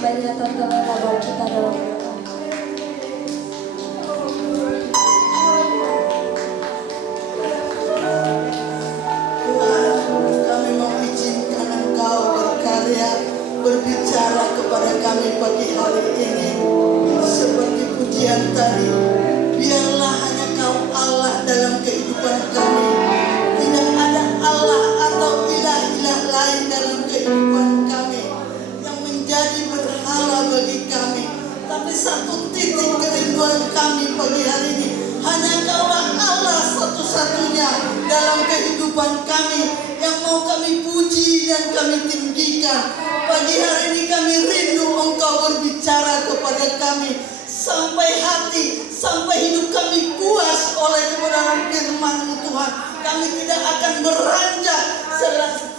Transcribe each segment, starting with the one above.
Mari datang ke level kita dalam doa. Kami mau izinkan Engkau berkarya, berbicara kepada kami pagi hari ini. Seperti pujian tadi, biarlah hanya Kau Allah dalam kehidupan kami. Tidak ada Allah atau ilah-ilah lain dalam kehidupan kami yang menjadi berhala bagi kami. Tapi satu titik kerinduan kami pagi hari ini, hanya Kaulah Allah satu-satunya dalam kehidupan kami yang mau kami puji dan kami tinggikan. Pagi hari ini kami rindu Engkau berbicara kepada kami sampai hati, sampai hidup kami puas oleh kebenaran firman-Mu Tuhan. Kami tidak akan beranjak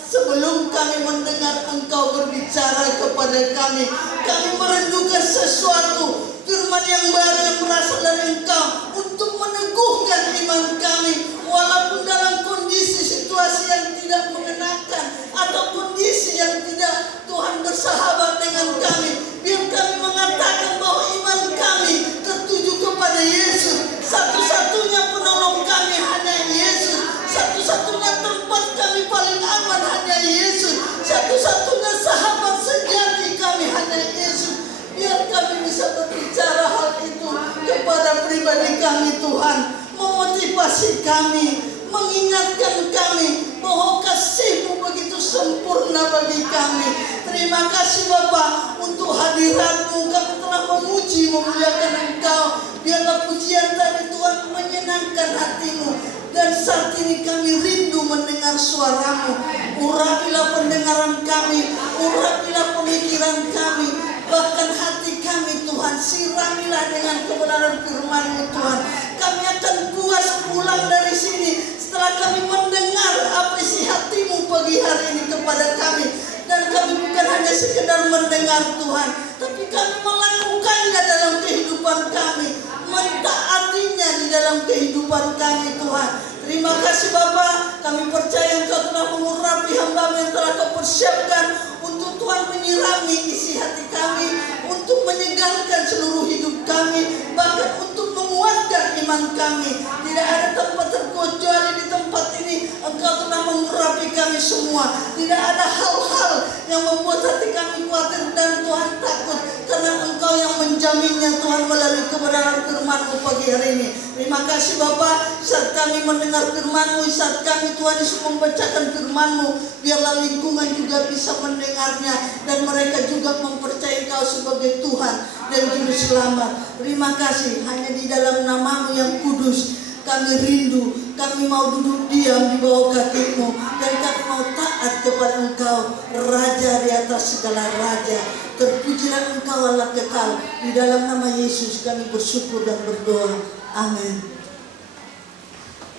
sebelum kami mendengar Engkau berbicara kepada kami. Kami merindukan sesuatu, firman yang baru yang berasal dari Engkau untuk meneguhkan iman kami. Walaupun dalam kondisi situasi yang tidak mengenakan atau kondisi yang tidak Tuhan bersahabat dengan kami, biar kami mengatakan bahwa iman kami tertuju kepada Yesus. Satu-satunya penolong kami hanya Yesus. Satu-satunya tempat kami paling aman hanya Yesus. Satu-satunya sahabat sejati kami hanya Yesus. Biar kami bisa berbicara hal itu kepada pribadi kami Tuhan. Memotivasi kami, mengingatkan kami bahwa kasih-Mu begitu sempurna bagi kami. Terima kasih Bapa untuk hadirat-Mu. Kami telah memuji, memuliakan Engkau. Biarlah pujian tadi Tuhan menyenangkan hati-Mu. Dan saat ini kami rindu mendengar suara-Mu. Urapilah pendengaran kami, urapilah pemikiran kami, bahkan hati kami Tuhan. Siramilah dengan kebenaran firman-Mu Tuhan. Kami akan puas pulang dari sini setelah kami mendengar apa isi hati-Mu pagi hari ini kepada kami. Dan kami bukan hanya sekedar mendengar Tuhan, tapi kami melakukannya dalam kehidupan kami, mentaatinya di dalam kehidupan kami Tuhan. Terima kasih Bapa, kami percaya Engkau telah mengurapi hamba-Mu yang telah Kau persiapkan untuk Tuhan menyirami isi hati kami, untuk menyegarkan seluruh hidup kami, bahkan untuk menguatkan iman kami. Tidak ada tempat terkecuali di tempat ini Engkau telah mengurapi kami semua. Tidak ada hal-hal yang membuat hati kami khawatir dan Tuhan takut, karena Engkau yang menjaminnya Tuhan melalui kebenaran firman-Mu pagi hari ini. Terima kasih Bapa, saat kami mendengar firman-Mu, saat kami Tuhan Yesus membacakan firman-Mu, biarlah lingkungan juga bisa mendengarnya dan mereka juga mempercayai Engkau sebagai Tuhan dan Juru Selamat. Terima kasih, hanya di dalam nama-Mu yang kudus kami rindu, kami mau duduk diam di bawah kaki-Mu, dan kami mau taat kepada Engkau, Raja di atas segala raja. Terpujilah Engkau Allah kekal. Di dalam nama Yesus kami bersyukur dan berdoa. Amin.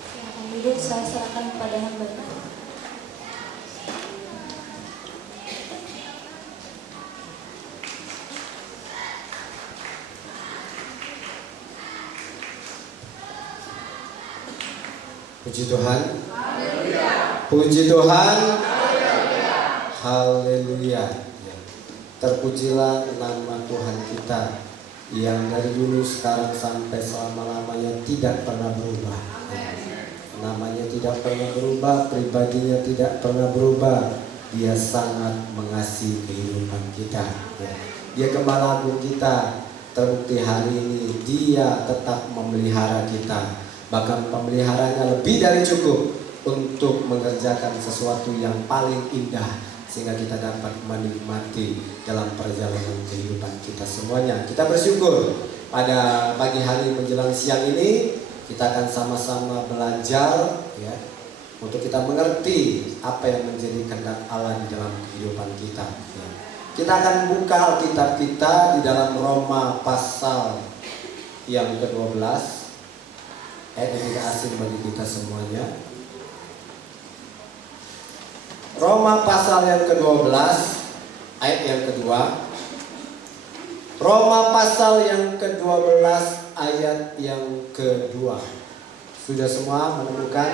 Silakan duduk, saya serahkan kepada hamba-Nya. Puji Tuhan. Puji Tuhan. Haleluya. Terpujilah nama Tuhan kita yang dari dulu, sekarang, sampai selama-lamanya tidak pernah berubah. Namanya tidak pernah berubah, pribadinya tidak pernah berubah. Dia sangat mengasihi kehidupan kita. Dia Gembala Agung kita. Terbukti hari ini Dia tetap memelihara kita. Bahkan pemeliharanya lebih dari cukup untuk mengerjakan sesuatu yang paling indah, sehingga kita dapat menikmati dalam perjalanan kehidupan kita semuanya. Kita bersyukur pada pagi hari menjelang siang ini kita akan sama-sama belajar ya, untuk kita mengerti apa yang menjadi kehendak Allah di dalam kehidupan kita ya. Kita akan buka Alkitab kita di dalam Roma pasal yang ke-12. Ayat yang tidak asing bagi kita semuanya. Roma pasal yang ke-12 ayat yang kedua. Roma pasal yang ke-12 ayat yang kedua. Sudah semua menemukan?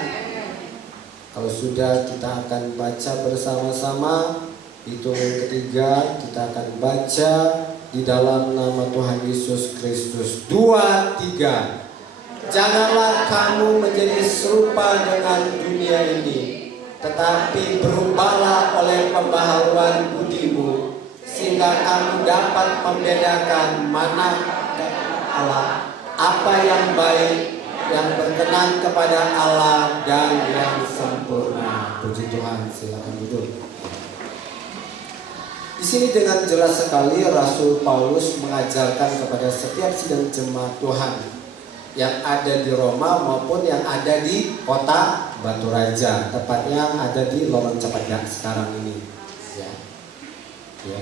Kalau sudah, kita akan baca bersama-sama Hitungan ketiga kita akan baca di dalam nama Tuhan Yesus Kristus. 2, 3. Janganlah kamu menjadi serupa dengan dunia ini, tetapi berubahlah oleh pembaharuan budimu, sehingga kamu dapat membedakan mana Allah, apa yang baik, yang berkenan kepada Allah dan yang sempurna. Puji Tuhan, silakan duduk. Di sini dengan jelas sekali Rasul Paulus mengajarkan kepada setiap sidang jemaat Tuhan yang ada di Roma maupun yang ada di kota Batu Raja, tepatnya yang ada di Lorong Cepadak sekarang ini. Ya.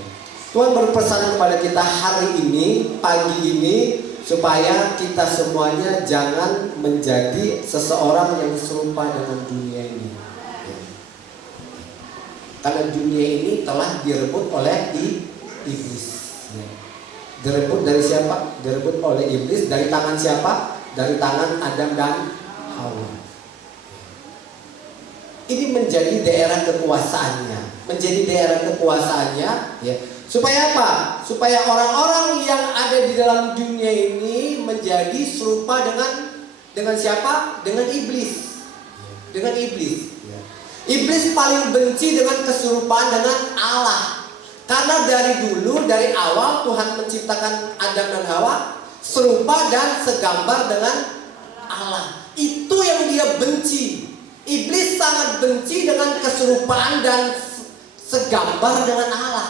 Tuhan berpesan kepada kita hari ini, pagi ini, supaya kita semuanya jangan menjadi seseorang yang serupa dengan dunia ini. Karena dunia ini telah direbut oleh iblis. Direbut dari siapa? Direbut oleh iblis. Dari tangan siapa? Dari tangan Adam dan Hawa. Ini menjadi daerah kekuasaannya. Menjadi daerah kekuasaannya, ya. Supaya apa? Supaya orang-orang yang ada di dalam dunia ini menjadi serupa dengan siapa? Dengan iblis. Dengan iblis. Iblis paling benci dengan keserupaan dengan Allah. Karena dari dulu, dari awal Tuhan menciptakan Adam dan Hawa serupa dan segambar dengan Allah. Itu yang dia benci. Iblis sangat benci dengan keserupaan dan segambar dengan Allah.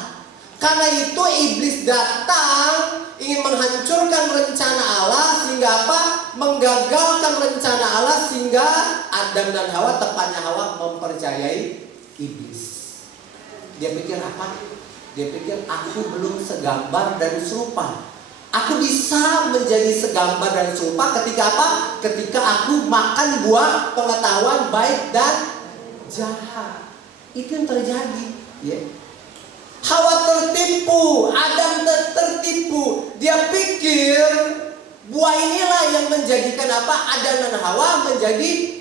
Karena itu iblis datang ingin menghancurkan rencana Allah, sehingga apa? Menggagalkan rencana Allah, sehingga Adam dan Hawa, tepatnya Hawa, mempercayai iblis. Dia pikir apa? Dia pikir aku belum segambar dan serupa. Aku bisa menjadi segambar dan serupa ketika apa? Ketika aku makan buah pengetahuan baik dan jahat. Itu yang terjadi, ya. Hawa tertipu, Adam tertipu. Dia pikir buah inilah yang menjadikan apa? Adam dan Hawa menjadi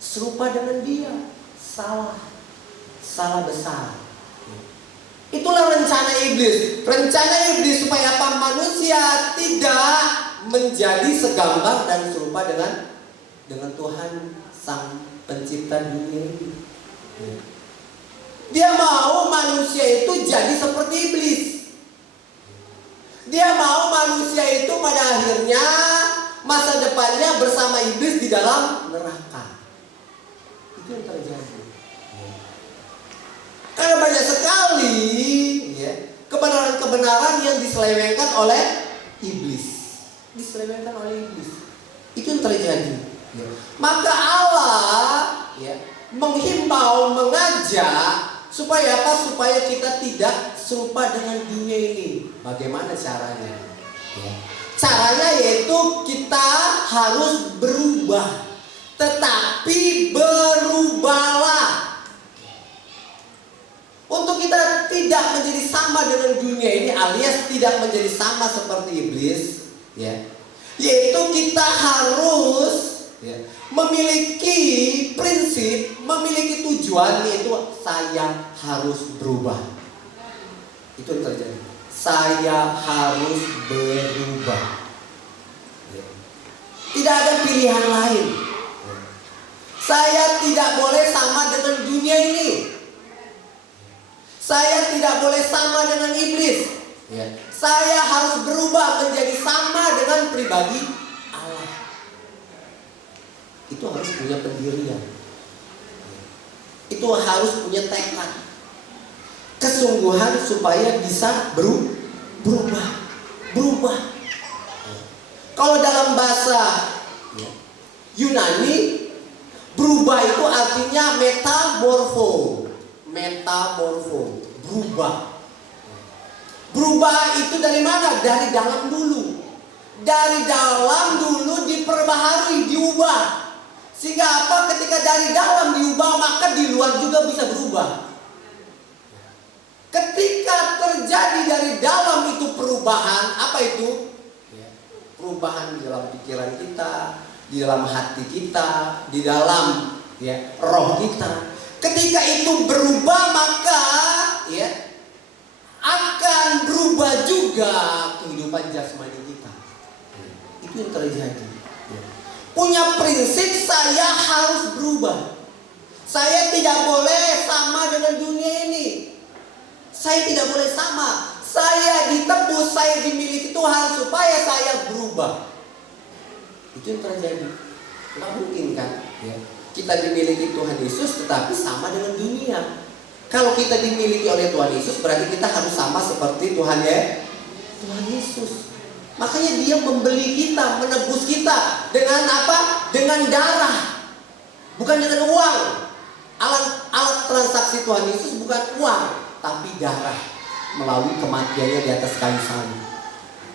serupa dengan dia. Salah besar. Itulah rencana iblis. Rencana iblis supaya apa? Manusia tidak menjadi segambar dan serupa dengan Tuhan Sang Pencipta dunia ini. Dia mau manusia itu jadi seperti iblis. Dia mau manusia itu pada akhirnya masa depannya bersama iblis di dalam neraka. Itu yang terjadi. Karena banyak sekali, ya, kebenaran-kebenaran yang diselewengkan oleh iblis. Diselewengkan oleh iblis. Itu yang terjadi. Ya. Maka Allah, ya, menghimbau, mengajak supaya apa? Supaya kita tidak serupa dengan dunia ini. Bagaimana caranya? Ya. Caranya yaitu kita harus berubah. Tetapi berubahlah. Untuk kita tidak menjadi sama dengan dunia ini, alias tidak menjadi sama seperti iblis, ya. Yaitu kita harus, ya, memiliki prinsip, memiliki tujuan, yaitu saya harus berubah. Itu yang terjadi. Saya harus berubah. Tidak ada pilihan lain. Saya tidak boleh sama dengan dunia ini. Saya tidak boleh sama dengan iblis. Saya harus berubah menjadi sama dengan pribadi Allah. Itu harus punya pendirian. Itu harus punya tekad, kesungguhan supaya bisa berubah. Kalau dalam bahasa Yunani, berubah itu artinya metamorfo, berubah. Berubah itu dari mana? Dari dalam dulu. Dari dalam dulu diperbaharui, diubah. Sehingga apa? Ketika dari dalam diubah, maka di luar juga bisa berubah. Ketika terjadi dari dalam itu perubahan, apa itu? Perubahan di dalam pikiran kita, di dalam hati kita, di dalam roh kita. Ketika itu berubah, maka punya prinsip saya harus berubah. Saya tidak boleh sama dengan dunia ini. Saya tidak boleh sama. Saya ditebus, saya dimiliki Tuhan supaya saya berubah. Itu yang terjadi. Nggak mungkin kan? Ya. Kita dimiliki Tuhan Yesus tetapi sama dengan dunia. Kalau kita dimiliki oleh Tuhan Yesus berarti kita harus sama seperti Tuhan Yesus. Makanya Dia membeli kita, menebus kita dengan apa? Dengan darah, bukan dengan uang. Alat transaksi Tuhan Yesus bukan uang, tapi darah melalui kematiannya di atas kayu salib.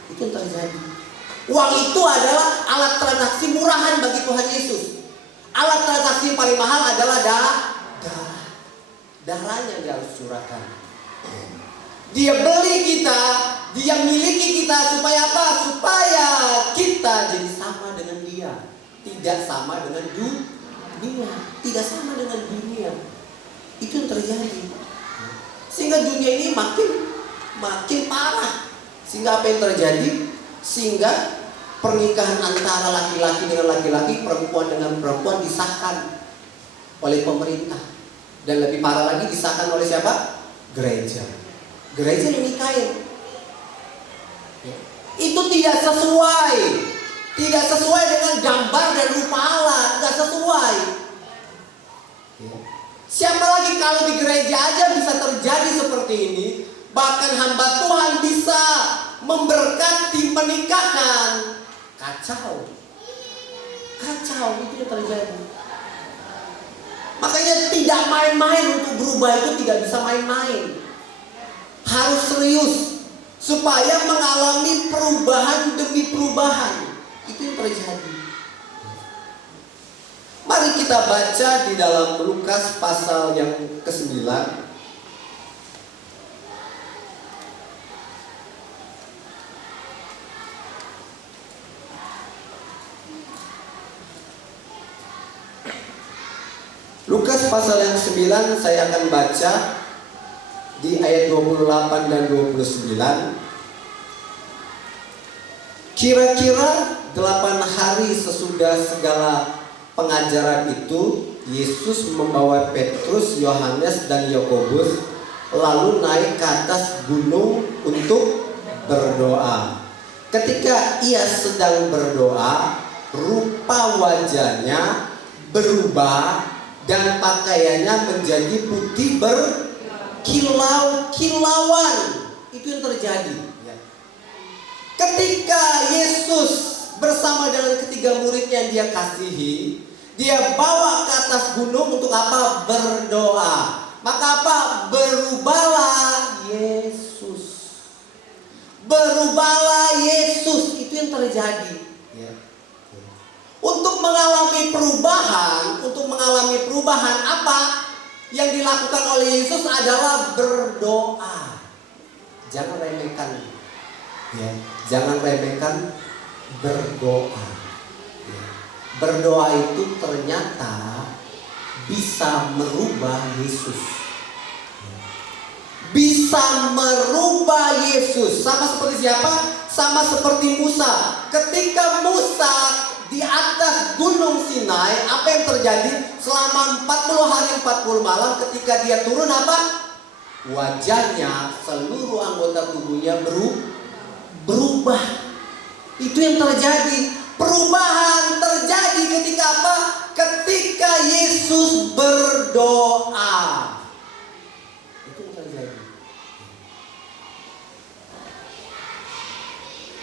Itu yang terjadi. Uang itu adalah alat transaksi murahan bagi Tuhan Yesus. Alat transaksi yang paling mahal adalah darah. Darahnya Dia harus curahkan. Dia beli kita, Dia miliki kita supaya apa? Supaya kita jadi sama dengan Dia, tidak sama dengan dunia, tidak sama dengan dunia. Itu yang terjadi. Sehingga dunia ini makin parah. Sehingga apa yang terjadi? Sehingga pernikahan antara laki-laki dengan laki-laki, perempuan dengan perempuan disahkan oleh pemerintah. Dan lebih parah lagi disahkan oleh siapa? Gereja. Gereja yang nikahin. Itu tidak sesuai. Tidak sesuai dengan gambar dan rupa Allah. Tidak sesuai. Siapa lagi kalau di gereja aja bisa terjadi seperti ini. Bahkan hamba Tuhan bisa memberkati pernikahan. Kacau itu yang terjadi. Makanya tidak main-main untuk berubah itu tidak bisa main-main. Harus serius supaya mengalami perubahan demi perubahan. Itu yang terjadi. Mari kita baca di dalam Lukas pasal yang ke-9. Lukas pasal yang 9 saya akan baca di ayat 28 dan 29. Kira-kira 8 hari sesudah segala pengajaran itu, Yesus membawa Petrus, Yohanes dan Yakobus lalu naik ke atas gunung untuk berdoa. Ketika Ia sedang berdoa, rupa wajahnya berubah dan pakaiannya menjadi putih berkilau-kilauan. Itu yang terjadi. Ketika Yesus bersama dengan ketiga murid yang Dia kasihi, Dia bawa ke atas gunung untuk apa? Berdoa. Maka apa? Berubahlah Yesus. Berubahlah Yesus. Itu yang terjadi. Untuk mengalami perubahan apa yang dilakukan oleh Yesus adalah berdoa. Jangan remehkan, jangan remehkan berdoa. Berdoa itu ternyata bisa merubah Yesus. Bisa merubah Yesus. Sama seperti siapa? Sama seperti Musa. Ketika Musa di atas gunung Sinai, apa yang terjadi? Selama 40 hari 40 malam ketika dia turun apa? Wajahnya, seluruh anggota tubuhnya berubah. Itu yang terjadi. Perubahan terjadi ketika apa? Ketika Yesus berdoa. Itu yang terjadi.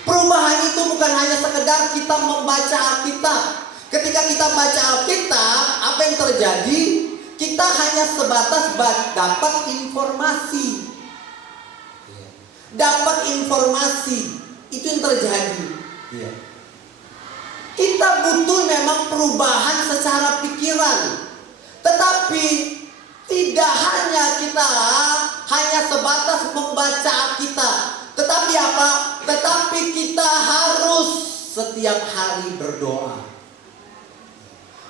Perubahan itu bukan hanya sekedar kita membaca Alkitab. Ketika kita baca Alkitab, apa yang terjadi? Kita hanya sebatas dapat informasi. Dapat informasi. Itu yang terjadi. Kita butuh memang perubahan secara pikiran. Tetapi tidak hanya kita hanya sebatas membaca Alkitab. Tetapi apa? Tetapi kita harus setiap hari berdoa.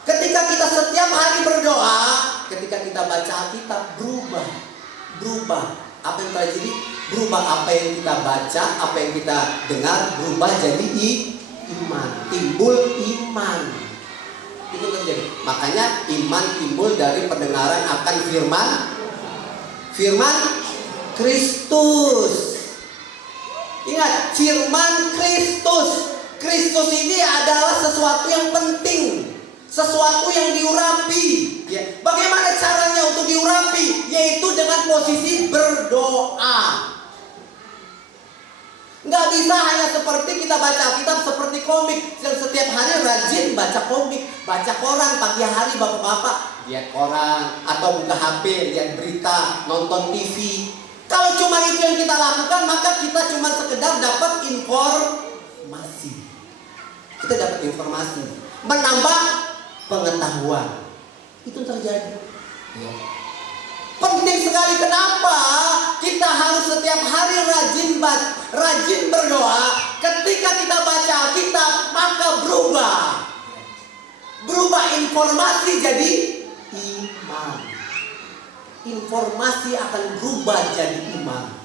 Ketika kita setiap hari berdoa, ketika kita baca Alkitab, berubah. Apa yang terjadi? Berubah apa yang kita baca, apa yang kita dengar, berubah jadi iman. Timbul iman. Itu terjadi. Makanya iman timbul dari pendengaran akan firman Kristus. Ingat, firman Kristus. Kristus ini adalah sesuatu yang penting, sesuatu yang diurapi. Ya. Bagaimana caranya untuk diurapi? Yaitu dengan posisi berdoa. Nggak bisa hanya seperti kita baca kitab seperti komik, yang setiap hari rajin baca komik, baca koran pagi hari bapak-bapak lihat koran atau buka HP lihat berita, nonton TV. Kalau cuma itu yang kita lakukan, maka kita cuma sekedar dapat informasi. Kita dapat informasi, menambah pengetahuan. Itu terjadi. Ya. Penting sekali. Kenapa kita harus setiap hari rajin berdoa? Ketika kita baca kitab, maka berubah informasi jadi iman. Informasi akan berubah jadi iman.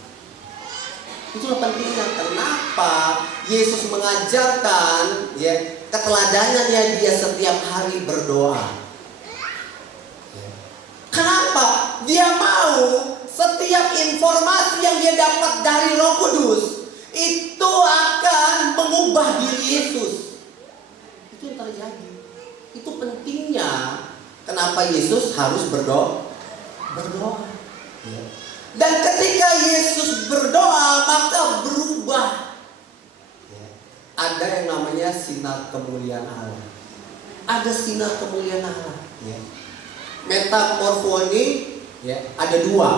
Itulah pentingnya. Kenapa Yesus mengajarkan keteladanannya dia setiap hari berdoa. Kenapa? Dia mau setiap informasi yang dia dapat dari Roh Kudus itu akan mengubah diri Yesus. Itu yang terjadi. Itu pentingnya. Kenapa Yesus harus berdoa? Dan ketika Yesus berdoa, maka berubah. Ada yang namanya sinar kemuliaan Allah. Ada sinar kemuliaan Allah. Metamorfoni ada dua,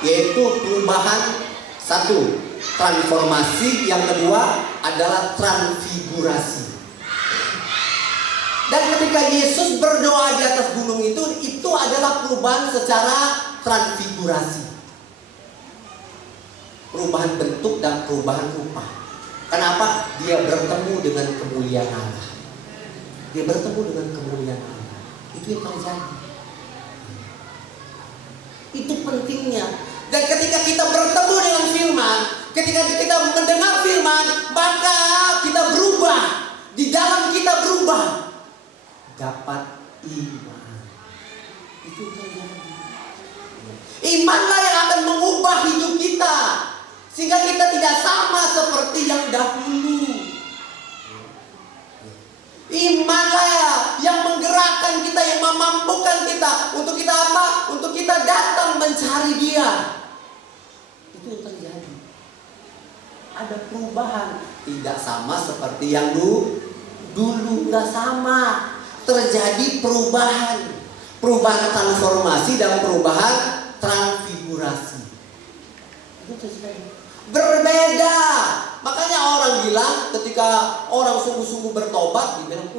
yaitu perubahan. Satu, transformasi. Yang kedua adalah transfigurasi. Dan ketika Yesus berdoa di atas gunung itu adalah perubahan secara transfigurasi, perubahan bentuk dan perubahan rupa. Kenapa? Dia bertemu dengan kemuliaan Allah. Dia bertemu dengan kemuliaan Allah. Itu yang terjadi. Itu pentingnya. Dan ketika kita bertemu dengan firman, ketika kita mendengar firman, maka kita berubah. Di dalam kita berubah, dapat iman. Itu terjadi. Imanlah yang akan mengubah hidup kita, sehingga kita tidak sama seperti yang dahulu. Imanlah yang menggerakkan kita, yang memampukan kita. Untuk kita apa? Untuk kita datang mencari Dia. Itu yang terjadi. Ada perubahan. Tidak sama seperti yang dulu. Nggak sama. Terjadi perubahan. Perubahan transformasi dan perubahan transfigurasi. Itu terjadi. Berbeda. Makanya orang bilang ketika orang sungguh-sungguh bertobat, dibilang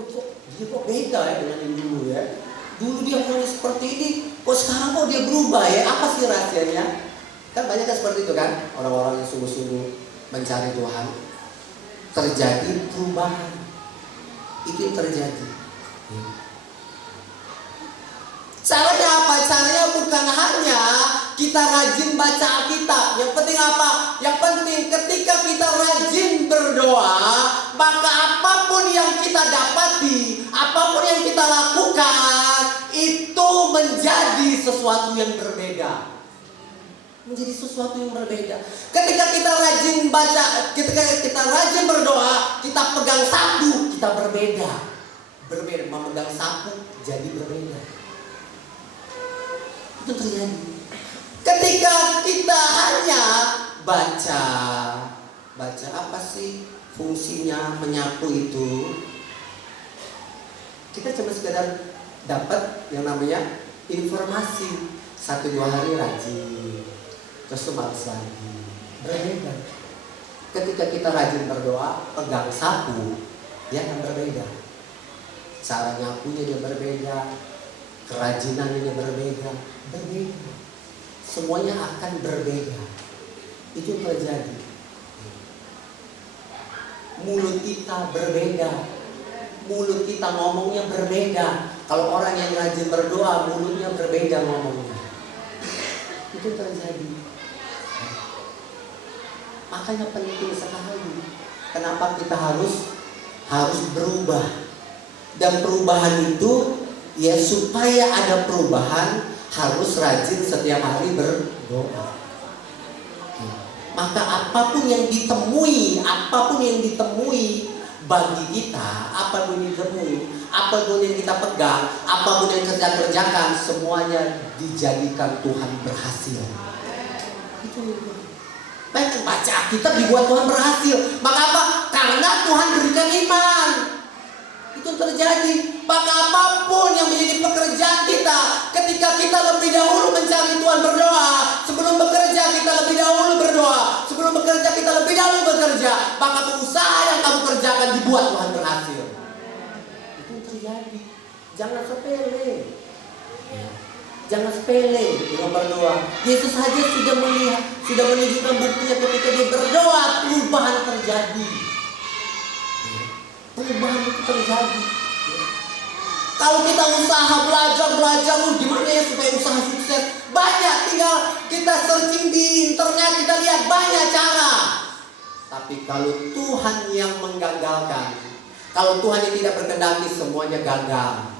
dia kok beda ya dengan yang dulu ya. Dulu dia orangnya seperti ini, kok sekarang kok dia berubah ya? Apa sih rahasianya? Kan banyak kan seperti itu kan, orang-orang yang sungguh-sungguh mencari Tuhan. Terjadi perubahan. Itu yang terjadi. Caranya apa? Caranya bukan hanya kita rajin baca Alkitab. Yang penting apa? Yang penting ketika kita rajin berdoa, maka apapun yang kita dapati, apapun yang kita lakukan, itu menjadi sesuatu yang berbeda. Menjadi sesuatu yang berbeda. Ketika kita rajin baca, ketika kita rajin berdoa, kita pegang sapu, kita berbeda. Berbeda, memegang sapu jadi berbeda. Itu terjadi. Ketika kita hanya baca apa sih fungsinya menyapu itu? Kita cuma sekedar dapat yang namanya informasi. 1-2 hari rajin, terus males lagi. Berbeda. Ketika kita rajin berdoa, pegang sapu, dia akan berbeda. Cara nyapunya dia berbeda, kerajinannya dia berbeda. Semuanya akan berbeda. Itu terjadi. Mulut kita berbeda. Mulut kita ngomongnya berbeda. Kalau orang yang rajin berdoa, mulutnya berbeda ngomongnya. Itu terjadi. Makanya penting sekali. Kenapa kita harus berubah? Dan perubahan itu, ya supaya ada perubahan harus rajin setiap hari berdoa. Maka apapun yang ditemui bagi kita, apapun yang kita pegang, apapun yang kita kerjakan, semuanya dijadikan Tuhan berhasil. Itu. Baik, baca Alkitab dibuat Tuhan berhasil. Maka apa? Karena Tuhan berikan iman. Itu terjadi. Maka apapun yang menjadi pekerjaan kita, ketika kita lebih dahulu mencari Tuhan berdoa, sebelum bekerja kita lebih dahulu berdoa, sebelum bekerja kita lebih dahulu bekerja, maka usaha yang kamu kerjakan dibuat Tuhan berhasil. Itu terjadi. Jangan sepele. Jangan sepele dengan berdoa. Yesus saja sudah menunjukkan buktinya ketika dia berdoa, perubahan terjadi. Perubahan itu terjadi. Kalau kita usaha belajar gimana ya supaya usaha sukses, banyak, tinggal kita searching di internet, kita lihat banyak cara. Tapi kalau Tuhan yang menggagalkan, kalau Tuhan yang tidak berkehendak, semuanya gagal.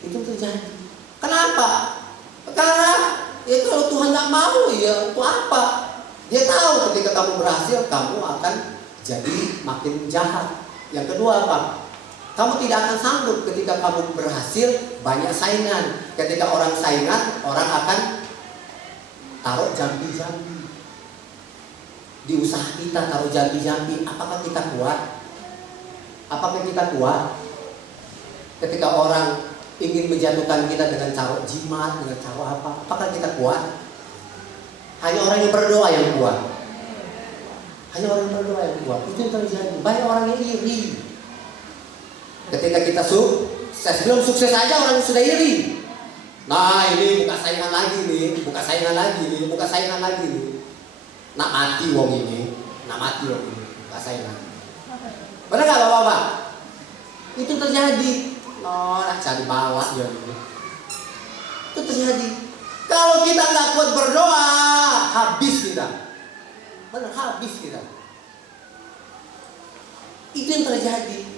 Itu terjadi. Kenapa? Karena ya kalau Tuhan tak mau, ya itu apa? Dia tahu ketika kamu berhasil, kamu akan jadi makin jahat. Yang kedua apa? Kamu tidak akan sanggup ketika kamu berhasil, banyak saingan. Ketika orang saingan, orang akan taruh jambi-jambi. Di usaha kita taruh jambi-jambi. Apakah kita kuat? Apakah kita kuat? Ketika orang ingin menjatuhkan kita dengan cara jimat, dengan cara apa? Apakah kita kuat? Hanya orang yang berdoa yang kuat. Hanya orang yang berdoa yang kuat. Itu yang terjadi. Banyak orang yang iri. Ketika kita sukses, belum sukses aja orang sudah iri. Nah ini buka saingan lagi nih. Nak mati wong ini. Buka saingan. Benar gak Bapak-Bapak? Itu terjadi. Cari bawa ya. Itu terjadi. Kalau kita nggak kuat berdoa, habis kita. Benar, habis kita. Itu yang terjadi.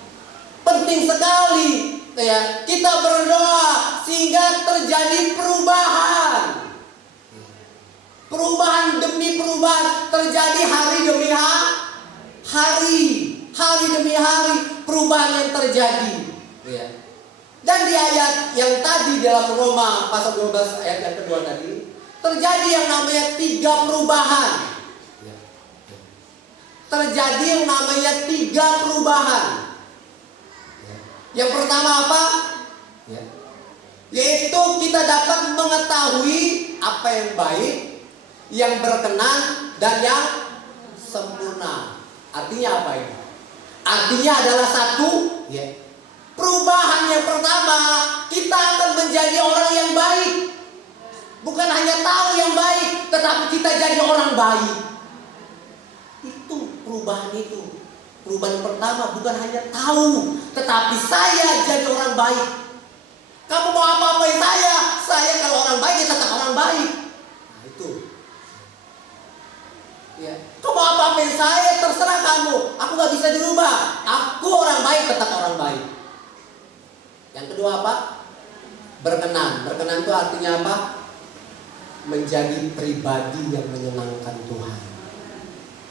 Penting sekali ya, kita berdoa sehingga terjadi perubahan. Perubahan demi perubahan terjadi hari demi hari. Hari demi hari perubahan yang terjadi. Ya. Dan di ayat yang tadi dalam Roma pasal 12 ayat yang kedua tadi, terjadi yang namanya 3 perubahan. Terjadi yang namanya 3 perubahan. Yang pertama apa? Yaitu kita dapat mengetahui apa yang baik, yang berkenan, dan yang sempurna. Artinya apa ini? Artinya adalah satu, perubahan yang pertama, kita akan menjadi orang yang baik. Bukan hanya tahu yang baik, tetapi kita jadi orang baik. Itu perubahan itu. Perubahan pertama bukan hanya tahu, tetapi saya jadi orang baik. Kamu mau apa-apain saya kalau orang baik, ya tetap orang baik. Nah itu. Ya. Kamu apa-apain saya, terserah kamu. Aku gak bisa dirubah. Aku orang baik, tetap orang baik. Yang kedua apa? Berkenan. Berkenan itu artinya apa? Menjadi pribadi yang menyenangkan Tuhan.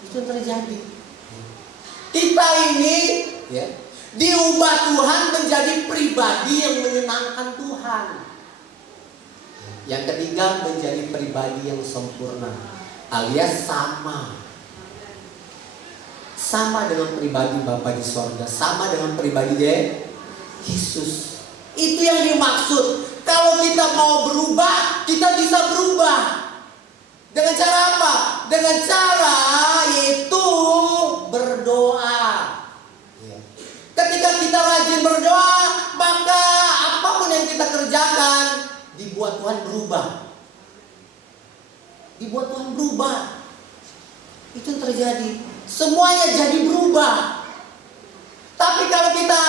Itu yang terjadi. Kita ini diubah Tuhan menjadi pribadi yang menyenangkan Tuhan. Yang ketiga, menjadi pribadi yang sempurna, alias sama dengan pribadi Bapa di sorga, sama dengan pribadi Yesus. Itu yang dimaksud. Kalau kita mau berubah, kita bisa berubah. Dengan cara apa? Dengan cara yaitu berdoa. Ketika kita rajin berdoa, maka apapun yang kita kerjakan dibuat Tuhan berubah. Dibuat Tuhan berubah. Itu yang terjadi. Semuanya jadi berubah. Tapi kalau kita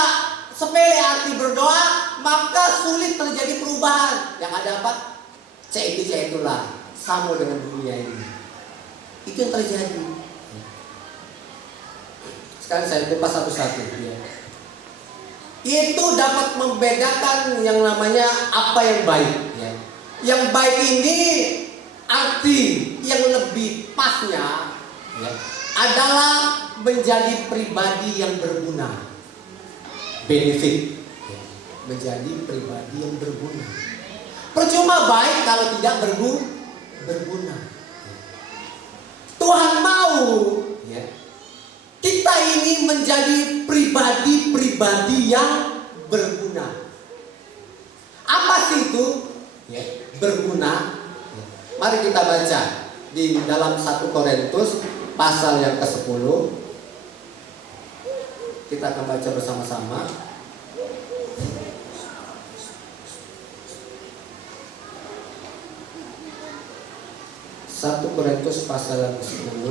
sepele arti berdoa, maka sulit terjadi perubahan. Yang ada apa? C itulah. Sama dengan dunia ini. Itu yang terjadi. Sekarang saya kupas satu-satu. itu dapat membedakan yang namanya apa yang baik. Ya. Yang baik ini arti yang lebih pasnya ya, adalah menjadi pribadi yang berguna, benefit, ya. Menjadi pribadi yang berguna. Percuma baik kalau tidak berguna. Tuhan mau ya, kita ini menjadi pribadi-pribadi yang berguna. Apa sih itu? Ya, berguna. Ya. Mari kita baca di dalam 1 Korintus pasal yang ke-10. Kita akan baca bersama-sama. 1 Korintus pasal yang ke-10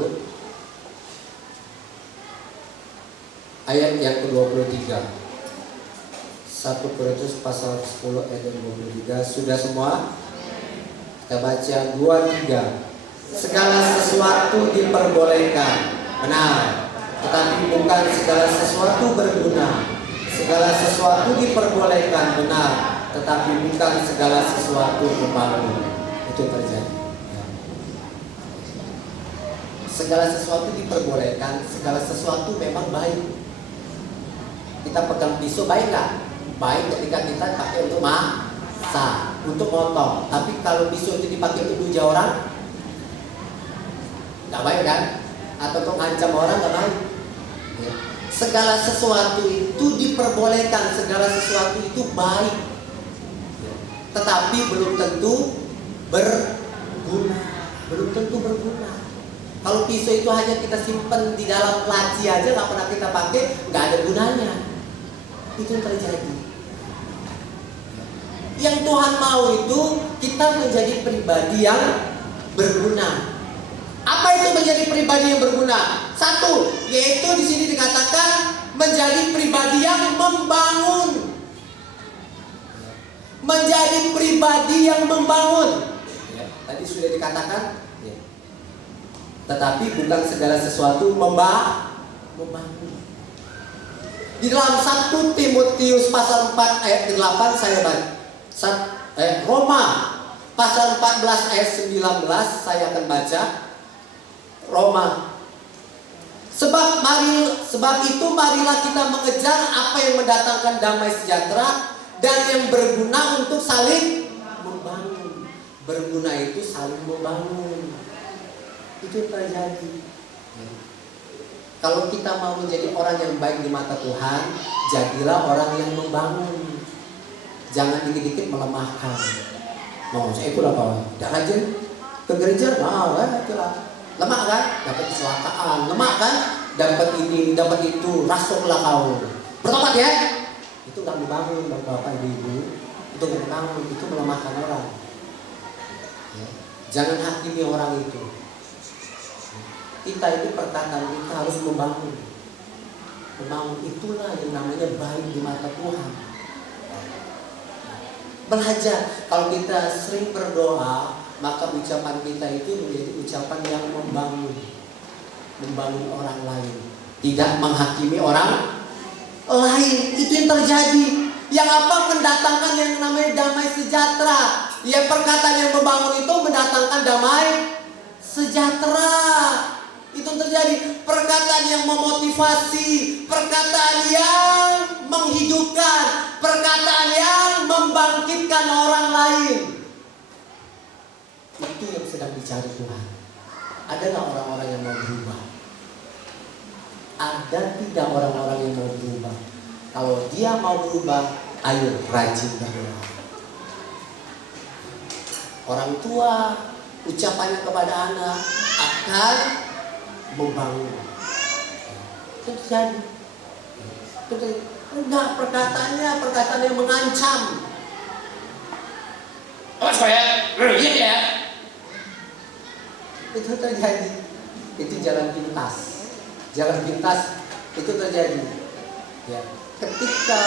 ayat yang ke-23. 1 Korintus pasal 10 ayat 23. Sudah semua? Kita baca 2-3. Segala sesuatu diperbolehkan, benar, tetapi bukan segala sesuatu berguna. Segala sesuatu diperbolehkan, benar, tetapi bukan segala sesuatu membangun. Itu terjadi. Segala sesuatu diperbolehkan, segala sesuatu memang baik. Kita pegang pisau baik nggak? Baik ketika kita pakai untuk masak, untuk motong. Tapi kalau pisau itu dipakai untuk uja orang, nggak baik kan? Atau untuk ngancam orang, nggak baik. Ya. Segala sesuatu itu diperbolehkan, segala sesuatu itu baik. Ya. Tetapi belum tentu berguna, belum tentu berguna. Kalau pisau itu hanya kita simpan di dalam laci aja, nggak pernah kita pakai, nggak ada gunanya. Itu yang terjadi. Yang Tuhan mau itu kita menjadi pribadi yang berguna. Apa itu menjadi pribadi yang berguna? 1, yaitu di sini dikatakan menjadi pribadi yang membangun. Menjadi pribadi yang membangun. Ya, tadi sudah dikatakan. Ya. Tetapi bukan segala sesuatu membangun. Di dalam 1 Timotius pasal 4 ayat 8 saya baca. Roma pasal 14 ayat 19 saya akan baca. Roma. Sebab itu marilah kita mengejar apa yang mendatangkan damai sejahtera dan yang berguna untuk saling membangun. Berguna itu saling membangun. Itu yang terjadi. Kalau kita mau menjadi orang yang baik di mata Tuhan, jadilah orang yang membangun. Jangan dikit-dikit melemahkan. Mau saya itulah kawan. Tidak rajin ke gereja, itulah. Lemah kan? Dapat kecelakaan. Lemah kan? Dapat ini, dapat itu. Rasuklah kau. Bertobat ya? Itu nggak membangun, bapak ibu. Itu nggak membangun, itu melemahkan orang. Ya. Jangan hakimi orang itu. Kita itu perkataan kita harus membangun. Membangun itulah yang namanya baik di mata Tuhan. Belajar. Kalau kita sering berdoa, maka ucapan kita itu menjadi ucapan yang membangun. Membangun orang lain. Tidak menghakimi orang lain. Itu yang terjadi. Yang apa? Mendatangkan yang namanya damai sejahtera. Ya, perkataan yang membangun itu mendatangkan damai sejahtera. Itu terjadi. Perkataan yang memotivasi, perkataan yang menghidupkan, perkataan yang membangkitkan orang lain. Itu yang sedang dicari Tuhan. Ada nggak orang-orang yang mau berubah? Ada tidak orang-orang yang mau berubah? Kalau dia mau berubah, ayo rajin berdoa. Orang tua ucapannya kepada anak akan membangun. Itu terjadi. Enggak, perkataan yang mengancam. Oh saya, iya ya. Itu terjadi. Itu jalan pintas. Jalan pintas itu terjadi. Ya. Ketika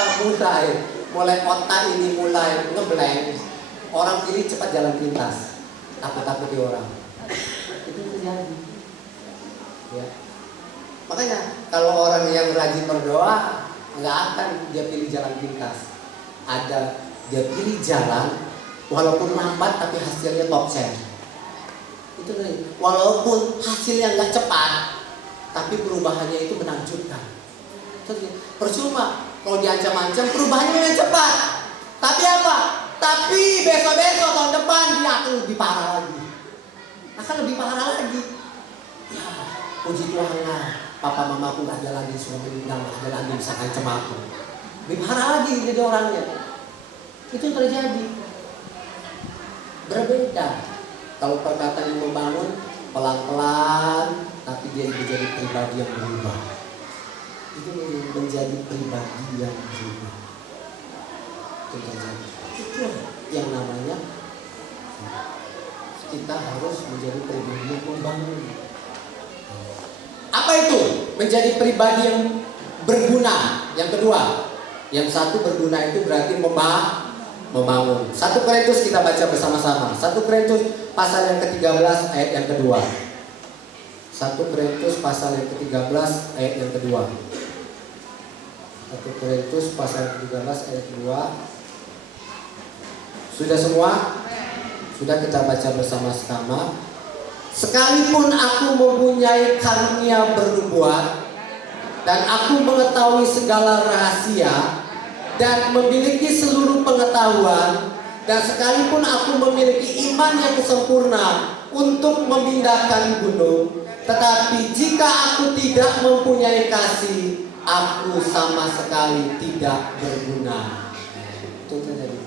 mulai otak ini mulai ngeblank, orang kiri cepat jalan pintas. Takut-takuti orang. Itu terjadi. Ya. Makanya kalau orang yang rajin berdoa, nggak akan dia pilih jalan pintas. Ada dia pilih jalan walaupun lambat tapi hasilnya top share. Itu tadi. Walaupun hasilnya nggak cepat, tapi perubahannya itu menakjubkan. Percuma kalau diancam-ancam perubahannya memang cepat. Tapi apa? Tapi besok-besok tahun depan dia akan lebih parah lagi. Akan lebih parah lagi. Ya, puji Tuhan lah. Papa mamaku nggak ada lagi, sudah meninggal, nggak ada lagi bisa ancam aku. Lebih parah lagi jadi orangnya. Itu terjadi. Berbeda. Kalau perkataan yang membangun pelan-pelan, tapi dia menjadi pribadi yang berubah. Itu menjadi pribadi yang berubah. Itu terjadi. Itu yang namanya kita harus menjadi pribadi yang membangun. Apa itu? Menjadi pribadi yang berguna. Yang kedua, yang satu berguna itu berarti membangun. 1 Korintus kita baca bersama-sama. 1 Korintus pasal yang ke-13 ayat yang kedua. 1 Korintus pasal yang ke-13 ayat yang kedua. 1 Korintus pasal yang ke-13 ayat kedua. Sudah semua? Sudah, kita baca bersama-sama. Sekalipun aku mempunyai karunia bernubuat dan aku mengetahui segala rahasia dan memiliki seluruh pengetahuan, dan sekalipun aku memiliki iman yang sempurna untuk memindahkan gunung, tetapi jika aku tidak mempunyai kasih, aku sama sekali tidak berguna. Itu terjadi.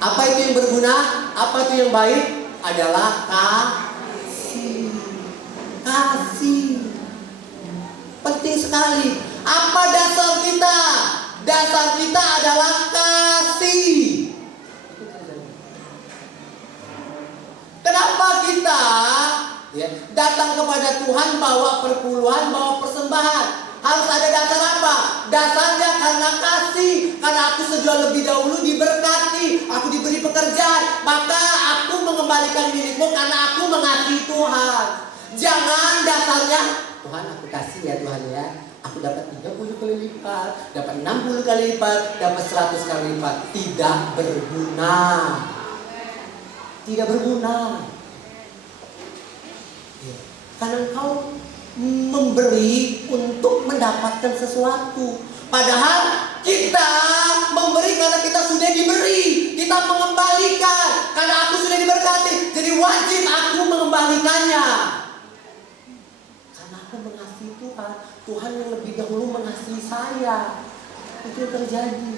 Apa itu yang berguna? Apa itu yang baik? Adalah kasih. Penting sekali. Apa dasar kita? Dasar kita adalah kasih. Kenapa kita datang kepada Tuhan bawa perpuluhan, bawa persembahan? Harus ada dasar apa? Dasarnya karena kasih. Karena aku sudah lebih dahulu diberkati, aku diberi pekerjaan, maka aku mengembalikan milikmu karena aku mengasihi Tuhan. Jangan dasarnya Tuhan aku kasih ya Tuhan ya, aku dapat 30 kali lipat, dapat 60 kali lipat, dapat 100 kali lipat. Tidak berguna. Tidak berguna. Karena engkau memberi untuk mendapatkan sesuatu. Padahal kita memberi karena kita sudah diberi. Kita mengembalikan karena aku sudah diberkati. Jadi wajib aku mengembalikannya. Karena aku mengasihi Tuhan. Tuhan yang lebih dahulu mengasihi saya. Itu yang terjadi.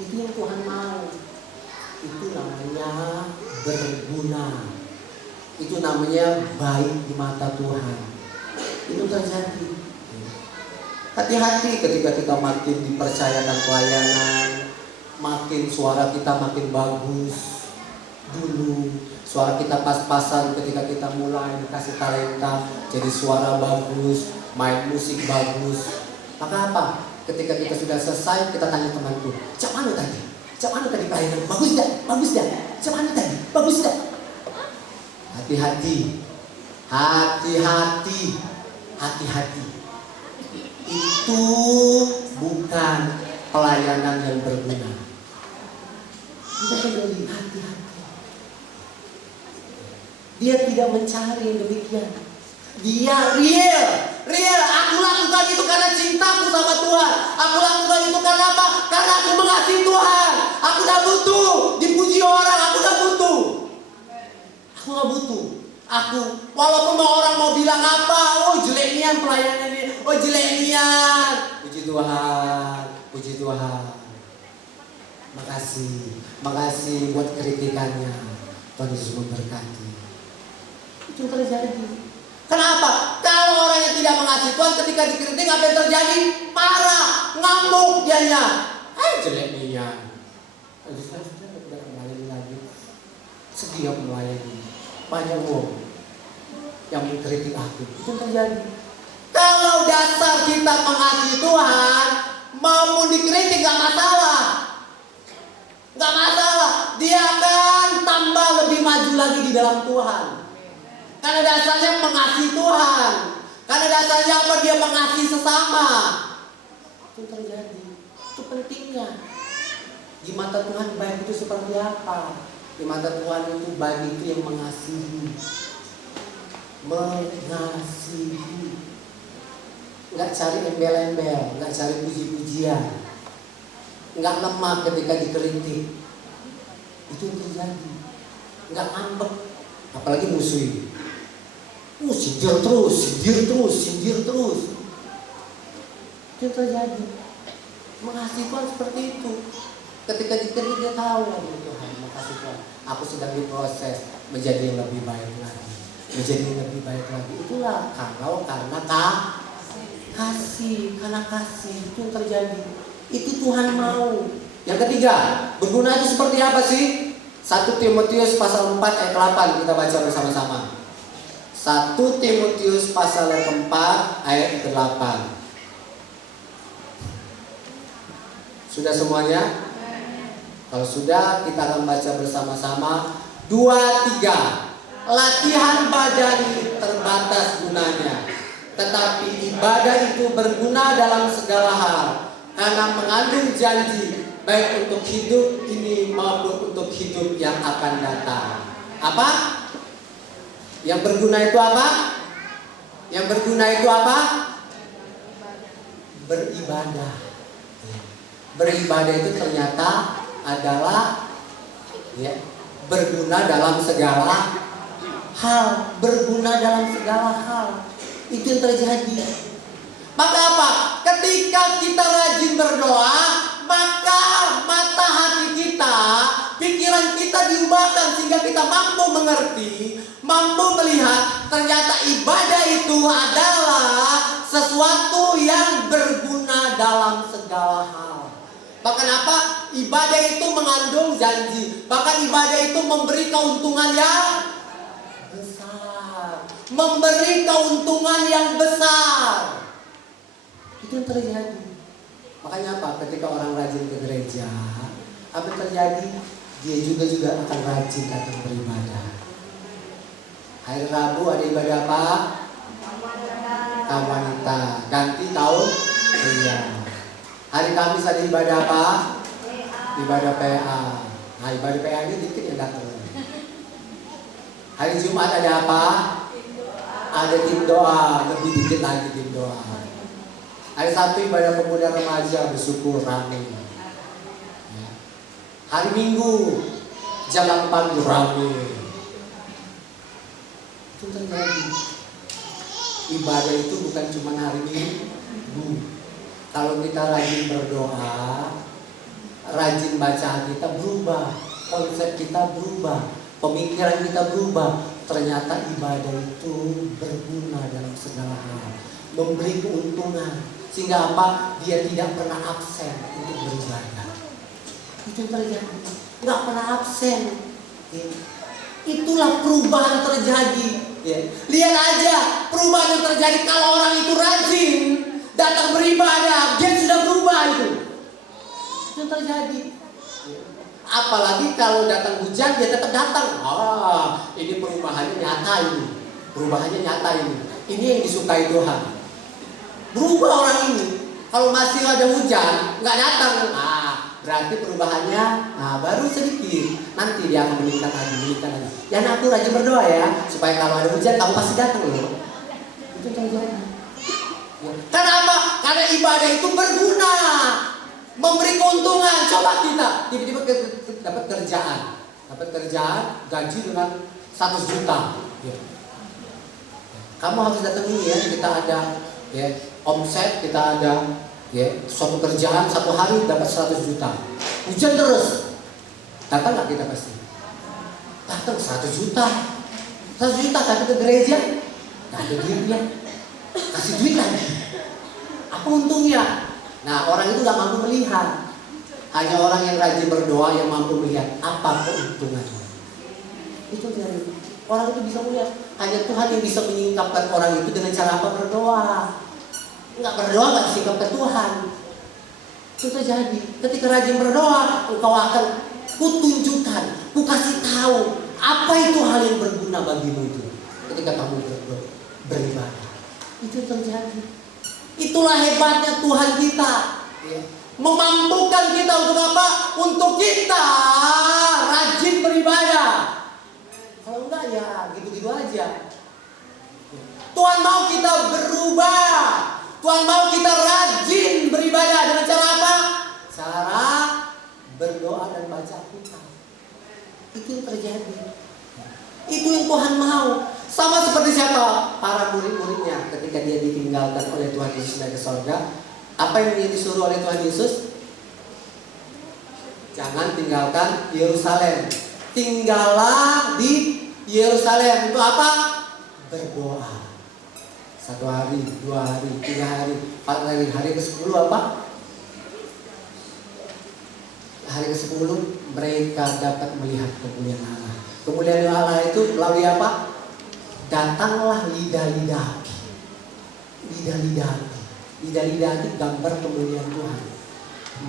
Itu yang Tuhan mau. Itu namanya berguna. Itu namanya baik di mata Tuhan. Itu terjadi. Hati-hati ketika kita makin dipercayakan pelayanan, makin suara kita makin bagus. Dulu suara kita pas-pasan ketika kita mulai dikasih talenta, jadi suara bagus, main musik bagus. Maka apa? Ketika kita sudah selesai, kita tanya temanku, "Cak mana tadi? Cak mana tadi pelayanan? Bagus dah? Bagus dah? Cak mana tadi? Bagus dah?" Hati-hati. Hati-hati. Hati-hati. Itu bukan pelayanan yang berguna. Kita kembali hati-hati. Dia tidak mencari yang demikian. Dia real. Aku lakukan itu karena cintaku sama Tuhan. Aku lakukan itu karena apa? Karena aku mengasihi Tuhan. Aku gak butuh dipuji orang. Aku gak butuh. Aku gak butuh. Aku walaupun orang mau bilang apa, oh jelek nian pelayanan ini, oh jelek nian. Puji Tuhan, puji Tuhan. Makasih buat kritikannya. Tuhan Yesus memberkati. Itu terjadi. Kenapa? Kalau orang yang tidak mengasihi Tuhan ketika dikritik apa yang terjadi? Marah, ngamuk dianya. Jelek nian. Saya sudah kembali lagi. Sedih aku melayani. Banyak orang yang mengkritik aku. Itu terjadi. Kalau dasar kita mengasihi Tuhan, mau dikritik gak masalah. Gak masalah. Dia akan tambah lebih maju lagi di dalam Tuhan. Karena dasarnya mengasihi Tuhan. Karena dasarnya apa? Dia mengasihi sesama. Itu terjadi. Itu pentingnya. Di mata Tuhan baik itu seperti apa? Di mata Tuhan itu baik itu yang mengasihi. Mengasihi. Nggak cari embel-embel, nggak cari puji-pujian, nggak lemah ketika dikritik. Itu yang terjadi. Nggak ngambek, apalagi musuh. Sindir terus. Itu yang terjadi. Mengasihi Tuhan seperti itu. Ketika dikritik dia tahu, Tuhan, makasih Tuhan, aku sedang diproses menjadi yang lebih baik lagi. Itulah karena kasih, karena kasih itu yang terjadi. Itu Tuhan mau. Yang ketiga, berguna itu seperti apa sih? 1 Timotius pasal 4 ayat 8 kita baca bersama-sama. 1 Timotius pasal yang keempat ayat 8. Sudah semuanya? Kalau sudah, kita akan baca bersama-sama. 2, 3. Latihan badan terbatas gunanya, tetapi ibadah itu berguna dalam segala hal, karena mengandung janji baik untuk hidup ini maupun untuk hidup yang akan datang. Apa? Yang berguna itu apa? Beribadah. Beribadah itu ternyata adalah berguna dalam segala hal. Itu yang terjadi. Maka apa? Ketika kita rajin berdoa, maka mata hati kita, pikiran kita diubahkan sehingga kita mampu mengerti, mampu melihat ternyata ibadah itu adalah sesuatu yang berguna dalam segala hal. Bahkan apa? Ibadah itu mengandung janji. Bahkan ibadah itu memberi keuntungan yang besar. Itu yang terjadi. Makanya apa? Ketika orang rajin ke gereja, apa yang terjadi? Dia juga akan rajin datang beribadah. Hari Rabu ada ibadah apa? Kaum wanita. Ganti tahun pria. Hari Kamis ada ibadah apa? Ibadah PA. Nah, ibadah PA ini dikit yang datang. Hari Jumat ada apa? Ada tim doa, lebih dikit lagi tim doa. Hari Sabtu ibadah pemuda remaja, bersyukur rame. Hari Minggu jam 8 rame. Itu terjadi. Ibadah itu bukan cuma hari Minggu. Kalau kita rajin berdoa, rajin baca kita berubah, konsep kita berubah, pemikiran kita berubah. Ternyata ibadah itu berguna dalam segala hal, memberi keuntungan, sehingga apa? Dia tidak pernah absen untuk beribadah. Itu terjadi, nggak pernah absen. Itulah perubahan terjadi. Lihat aja perubahan yang terjadi kalau orang itu rajin datang beribadah, dia sudah berubah itu. Itu terjadi. Apalagi kalau datang hujan dia tetap datang. Ini perubahannya nyata ini. Ini yang disukai Tuhan. Berubah orang ini. Kalau masih ada hujan, nggak datang. Berarti perubahannya baru sedikit. Nanti dia akan meningkat lagi. Dan aku rajin berdoa ya, supaya kalau ada hujan kamu pasti datang loh. Itu terjadi. Kenapa? Karena ibadah itu berguna, memberi keuntungan. Coba kita tiba-tiba dapat kerjaan, gaji dengan 100 juta. Kamu harus datang ini ya. Kita ada omset, kita ada suatu kerjaan 1 hari dapat 100 juta. Hujan terus, datang nggak kita pasti? Datang 100 juta. 100 juta tapi ke gereja nggak ada duitnya. Kasih duit lagi. Apa untungnya? Nah, orang itu gak mampu melihat. Hanya orang yang rajin berdoa yang mampu melihat apa keuntungannya. Itu jadi orang itu bisa melihat. Hanya Tuhan yang bisa menyingkapkan orang itu dengan cara apa? Berdoa. Enggak berdoa gak disingkapkan Tuhan. Itu terjadi. Ketika rajin berdoa, engkau akan kutunjukkan, ku kasih tahu apa itu hal yang berguna bagimu itu. Ketika kamu beribadah. Itu terjadi. Itulah hebatnya Tuhan kita. Ya. Memampukan kita untuk apa? Untuk kita rajin beribadah. Kalau enggak ya gitu-gitu aja. Tuhan mau kita berubah. Tuhan mau kita rajin beribadah dengan cara apa? Cara berdoa dan baca Alkitab. Itu yang terjadi. Itu yang Tuhan mau. Sama seperti siapa? Para murid-muridnya ketika dia ditinggalkan oleh Tuhan Yesus naik ke surga. Apa yang dia disuruh oleh Tuhan Yesus? Jangan tinggalkan Yerusalem. Tinggallah di Yerusalem. Itu apa? Berdoa. 1 hari, 2 hari, 3 hari, 4 hari. Hari ke-10 apa? Hari ke-10 mereka dapat melihat kemuliaan Allah. Kemuliaan Allah itu melalui apa? Datanglah lidah-lidah api. Lidah-lidah api. Lidah-lidah api gambar kemuliaan Tuhan.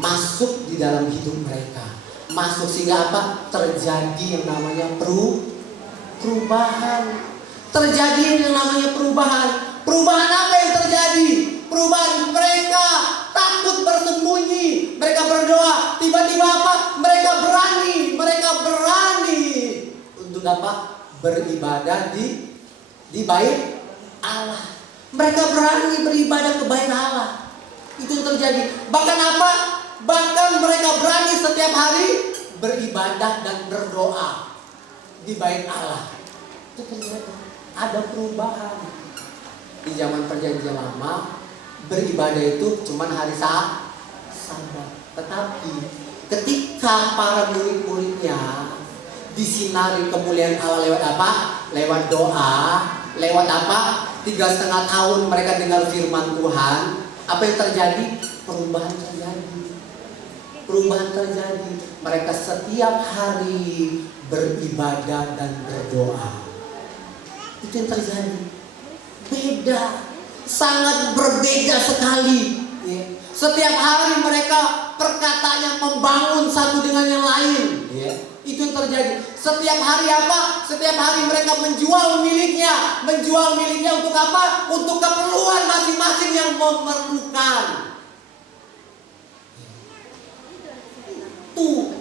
Masuk di dalam hidup mereka. Masuk sehingga apa? Terjadi yang namanya perubahan. Terjadi yang namanya perubahan. Perubahan apa yang terjadi? Perubahan mereka takut bersembunyi. Mereka berdoa. Tiba-tiba apa? Mereka berani untuk apa? Beribadah di bait Allah. Mereka berani beribadah ke bait Allah. Itu yang terjadi. Bahkan apa? Bahkan mereka berani setiap hari beribadah dan berdoa di bait Allah. Itu terjadi. Ada perubahan. Di zaman perjanjian lama beribadah itu cuma hari Sabat. Tetapi ketika para murid-muridnya disinari kemuliaan Allah lewat apa? Lewat doa, lewat apa? 3,5 tahun mereka dengar firman Tuhan. Apa yang terjadi? Perubahan terjadi. Mereka setiap hari beribadah dan berdoa. Itu yang terjadi. Beda, sangat berbeda sekali. Ya. Setiap hari mereka perkataannya membangun satu dengan yang lain. Ya. Itu yang terjadi. Setiap hari apa? Setiap hari mereka menjual miliknya. Menjual miliknya untuk apa? Untuk keperluan masing-masing yang memerlukan. Itu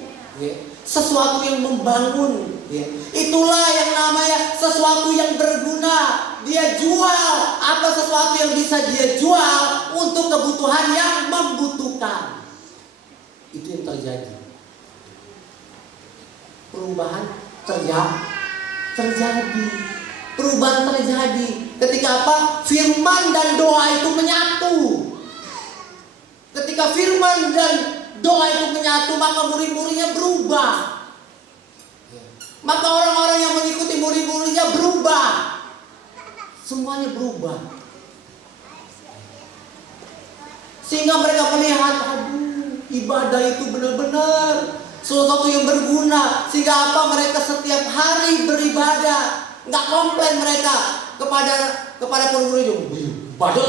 sesuatu yang membangun. Itulah yang namanya sesuatu yang berguna. Dia jual apa sesuatu yang bisa dia jual untuk kebutuhan yang membutuhkan. Itu yang terjadi. Perubahan terjadi. Perubahan terjadi. Ketika apa? Firman dan doa itu menyatu. Ketika firman dan doa itu menyatu, maka murid-muridnya berubah. Maka orang-orang yang mengikuti murid-muridnya berubah. Semuanya berubah. Sehingga mereka melihat, ibadah itu benar-benar sesuatu yang berguna. Sehingga apa? Mereka setiap hari beribadah. Nggak komplain mereka kepada murid-muridnya. Ibadah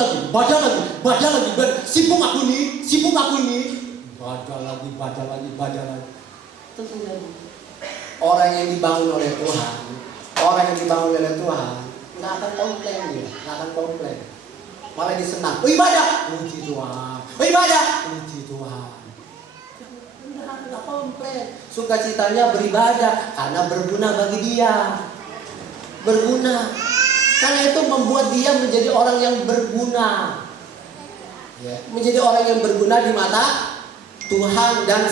lagi. Sibuk aku ini. Ibadah lagi. Itu terjadi. Orang yang dibangun oleh Tuhan nggak akan komplain dia, malah disenang. Ibadah, puji Tuhan. Nggak komplain. Sukacitanya beribadah karena berguna bagi dia. Berguna. Karena itu membuat dia menjadi orang yang berguna. Menjadi orang yang berguna di mata Tuhan dan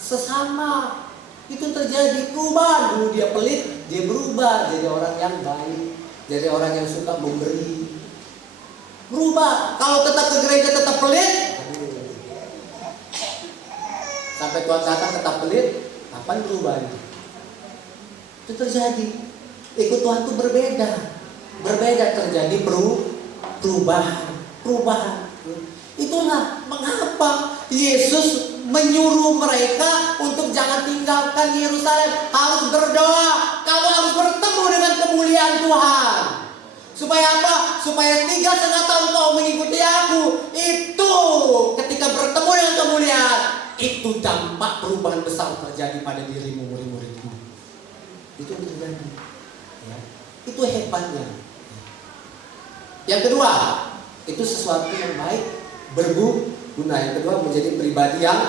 sesama. Itu terjadi perubahan. Dulu dia pelit, dia berubah jadi orang yang baik, jadi orang yang suka memberi. Berubah. Kalau tetap ke gereja tetap pelit, sampai Tuhan datang tetap pelit, kapan berubahnya? Itu terjadi. Ikut Tuhan itu berbeda terjadi perubahan. Itulah mengapa Yesus menyuruh mereka untuk jangan tinggalkan Yerusalem, harus berdoa. Kamu harus bertemu dengan kemuliaan Tuhan. Supaya apa? Supaya 3,5 tahun kau mengikuti aku. Itu ketika bertemu dengan kemuliaan, itu dampak perubahan besar terjadi pada dirimu, murid-muridmu. Itu yang terjadi. Itu hebatnya. Yang kedua, itu sesuatu yang baik berguna. Yang kedua, menjadi pribadi yang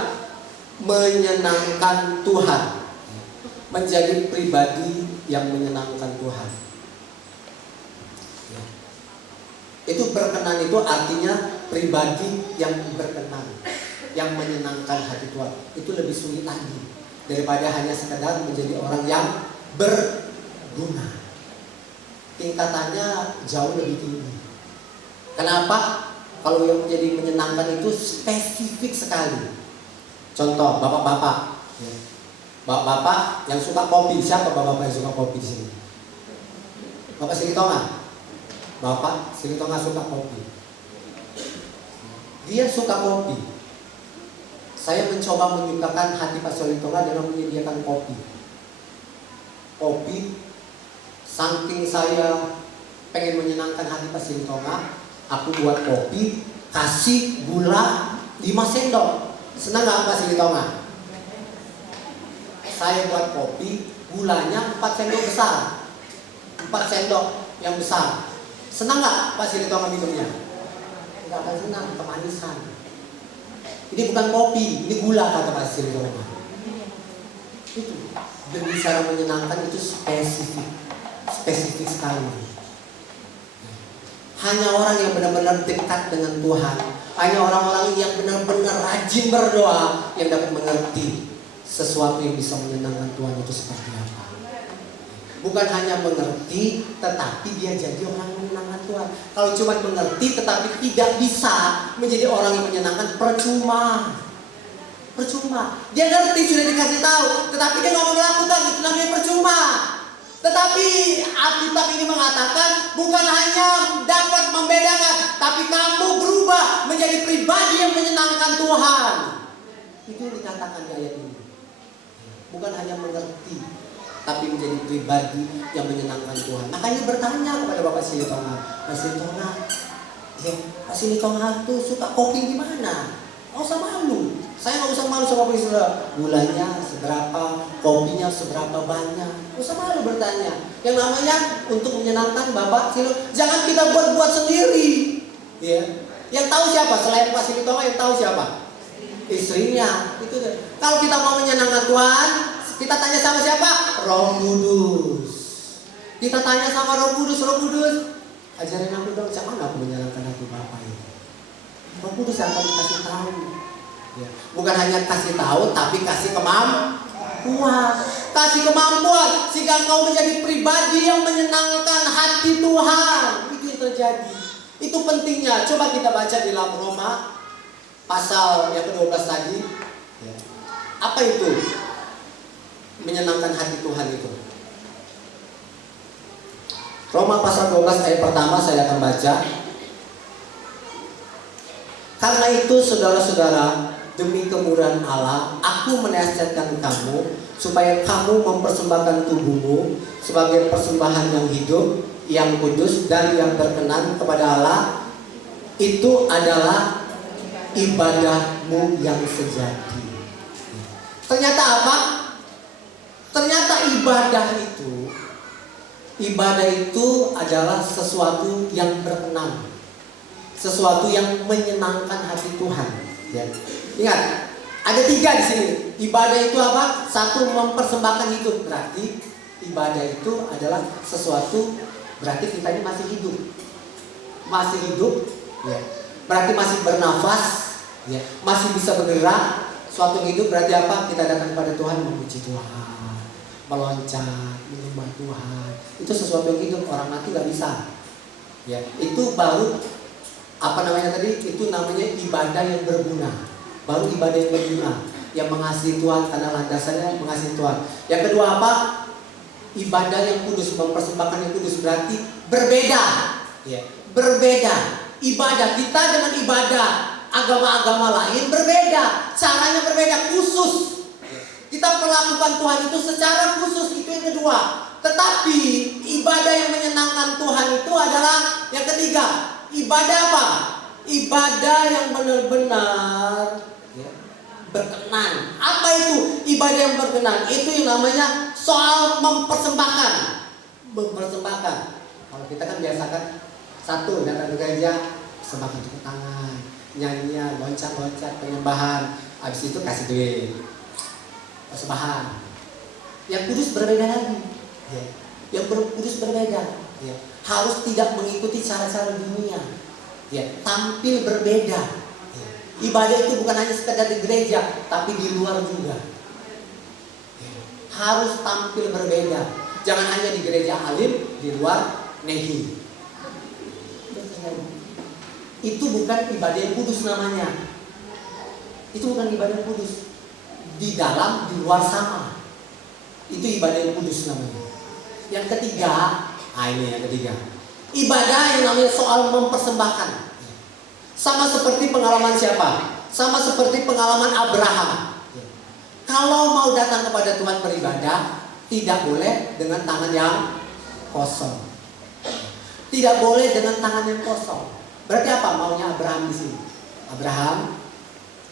menyenangkan Tuhan. Menjadi pribadi yang menyenangkan Tuhan. Itu berkenan itu artinya pribadi yang berkenan, yang menyenangkan hati Tuhan. Itu lebih sulit lagi daripada hanya sekedar menjadi orang yang berguna. Tingkatannya jauh lebih tinggi. Kenapa? Kalau yang menjadi menyenangkan itu spesifik sekali. Contoh, bapak-bapak. Bapak-bapak yang suka kopi. Siapa bapak-bapak yang suka kopi di sini? Bapak Silitonga. Bapak Silitonga suka kopi. Dia suka kopi. Saya mencoba menyukakan hati Pak Silitonga dengan menyediakan kopi. Kopi, saking saya pengen menyenangkan hati Pak Silitonga, aku buat kopi, kasih gula 5 sendok. Senang gak Pak Silitonga? Saya buat kopi, gulanya 4 sendok besar. 4 sendok yang besar. Senang gak Pak Silitonga minumnya? Tidak akan senang, kemanisan. Ini bukan kopi, ini gula kata Pak Silitonga. Itu demi cara menyenangkan itu spesifik sekali. Hanya orang yang benar-benar dekat dengan Tuhan, hanya orang-orang yang benar-benar rajin berdoa yang dapat mengerti sesuatu yang bisa menyenangkan Tuhan itu seperti apa. Bukan hanya mengerti, tetapi dia jadi orang yang menyenangkan Tuhan. Kalau cuma mengerti tetapi tidak bisa menjadi orang yang menyenangkan, percuma. Dia ngerti, sudah dikasih tahu, tetapi dia nggak mau melakukan, itu namanya percuma. Tetapi Alkitab ini mengatakan bukan hanya dapat membedakan, tapi kamu berubah menjadi pribadi yang menyenangkan Tuhan. Itu yang dikatakan di ayat ini. Bukan hanya mengerti, tapi menjadi pribadi yang menyenangkan Tuhan. Makanya bertanya kepada Bapak Silitonga, Pak Silitonga, Pak Silitonga itu suka kopi gimana? Nggak usah malu. Saya nggak usah malu sama Bapak Silitonga. Gulanya seberapa, kopinya seberapa banyak. Nggak usah malu bertanya. Yang namanya untuk menyenangkan Bapak Silitonga, jangan kita buat sendiri. Ya. Yang tahu siapa? Selain Pak Silitonga, yang tahu siapa? Istrinya. Itu. Kalau kita mau menyenangkan Tuhan, kita tanya sama siapa? Roh Kudus. Kita tanya sama Roh Kudus, ajarin aku dong, siapa mana aku menyenangkan hati Bapak ini. Roh Kudus akan dikasih tahu. Ya. Bukan hanya kasih tahu, tapi kasih kemampuan. Kasih kemampuan sehingga kau menjadi pribadi yang menyenangkan hati Tuhan. Itu yang terjadi. Itu pentingnya. Coba kita baca di dalam Roma pasal yang ke-12 tadi. Ya. Apa itu? Menyenangkan hati Tuhan itu. Roma pasal 12 ayat pertama saya akan baca. Karena itu saudara-saudara, demi kemurahan Allah, aku menasihatkan kamu supaya kamu mempersembahkan tubuhmu sebagai persembahan yang hidup, yang kudus dan yang berkenan kepada Allah. Itu adalah ibadahmu yang sejati. Ternyata apa? Ternyata ibadah itu adalah sesuatu yang berkenan, sesuatu yang menyenangkan hati Tuhan. Ya. Ingat, ada 3 di sini. Ibadah itu apa? 1, mempersembahkan hidup. Berarti ibadah itu adalah sesuatu, berarti kita ini masih hidup. Masih hidup, ya. Berarti masih bernafas, ya. Masih bisa bergerak. Suatu hidup berarti apa? Kita datang kepada Tuhan, memuji Tuhan, meloncat, menyembah Tuhan. Itu sesuatu yang hidup, orang mati gak bisa. Ya, itu baru apa namanya tadi? Itu namanya ibadah yang berguna. Baru ibadah yang berguna, yang mengasihi Tuhan karena landasannya mengasihi Tuhan. Yang kedua apa? Ibadah yang kudus, mempersembahkan yang kudus, berarti berbeda. Ya, berbeda. Ibadah kita dengan ibadah agama-agama lain berbeda, caranya berbeda, khusus. Kita perlakukan Tuhan itu secara khusus, itu yang kedua. Tetapi ibadah yang menyenangkan Tuhan itu adalah yang ketiga. Ibadah apa? Ibadah yang benar-benar berkenan. Apa itu ibadah yang berkenan? Itu yang namanya soal mempersembahkan. Mempersembahkan. Kalau kita kan biasakan satu, datang ke gereja, persembahkan tepuk tangan. nyanyian, loncat-loncat, penyembahan. Habis itu kasih duit, persembahan. Yang kudus berbeda lagi, ya. Yang kudus berbeda, ya. Harus tidak mengikuti cara-cara dunia, ya. Tampil berbeda, ya. Ibadah itu bukan hanya sekedar di gereja, tapi di luar juga, ya. Harus tampil berbeda. Jangan hanya di gereja alim, di luar nehi. Itu bukan ibadah yang kudus namanya. Itu bukan ibadah yang kudus. Di dalam, di luar sama. Itu ibadah yang kudus namanya. Yang ketiga, ini yang ketiga. Ibadah yang namanya soal mempersembahkan. Sama seperti pengalaman siapa? Sama seperti pengalaman Abraham. Kalau mau datang kepada Tuhan beribadah, tidak boleh dengan tangan yang kosong. Tidak boleh dengan tangan yang kosong. Berarti apa maunya Abraham di sini? Abraham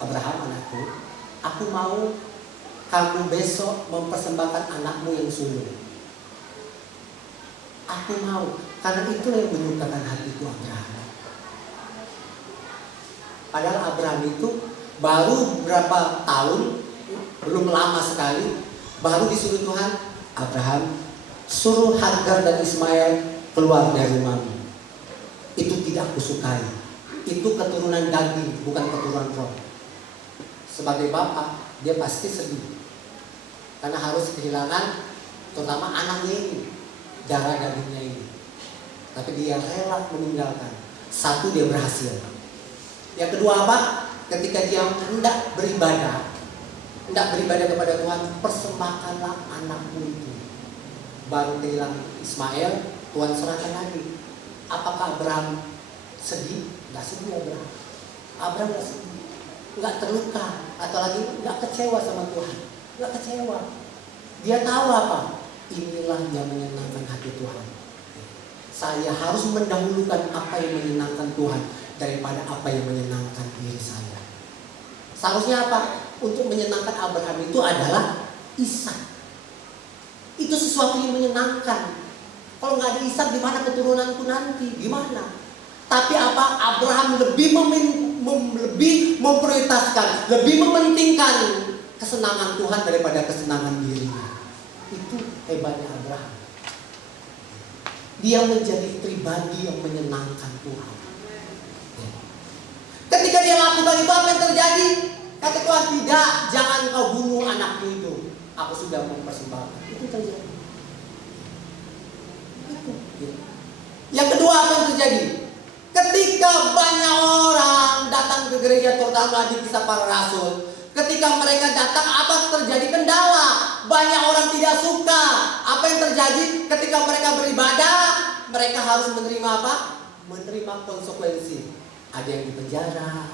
anakku, aku mau kamu besok mempersembahkan anakmu yang sulung. Aku mau, karena itulah yang menyukakan hatiku Abraham. Padahal Abraham itu baru berapa tahun, belum lama sekali, baru disuruh Tuhan, Abraham suruh Hagar dan Ismail keluar dari rumahmu. Itu tidak aku sukai. Itu keturunan daging, bukan keturunan roh. Sebagai bapak, dia pasti sedih. Karena harus kehilangan terutama anaknya ini, darah dagingnya ini. Tapi dia rela meninggalkan. Satu, dia berhasil. Yang kedua apa? Ketika dia hendak beribadah kepada Tuhan, persembahkanlah anakmu itu. Baru kehilangan Ismail, Tuhan serahkan lagi. Apakah Abraham sedih? Tidak sedih Abraham. Abraham tidak sedih, nggak terluka, atau lagi nggak kecewa sama Tuhan. Nggak kecewa. Dia tahu apa? Inilah yang menyenangkan hati Tuhan. Saya harus mendahulukan apa yang menyenangkan Tuhan daripada apa yang menyenangkan diri saya. Seharusnya apa? Untuk menyenangkan Abraham itu adalah Ishak. Itu sesuatu yang menyenangkan. Kalau nggak ada Ishak, gimana keturunanku nanti? Gimana? Tapi apa? Abraham lebih memprioritaskan, lebih mementingkan kesenangan Tuhan daripada kesenangan dirinya. Itu hebatnya Abraham. Dia menjadi pribadi yang menyenangkan Tuhan. Ketika dia lakukan itu, apa yang terjadi? Kata Tuhan, tidak, jangan kau bunuh anakmu itu. Aku sudah mempersembahkan. Itu terjadi. Yang kedua, apa yang terjadi? Ketika banyak orang datang ke gereja, terutama di Kisah Para Rasul, ketika mereka datang, apa terjadi? Kendala. Banyak orang tidak suka. Apa yang terjadi? Ketika mereka beribadah, mereka harus menerima apa? Menerima konsekuensi. Ada yang dipenjara,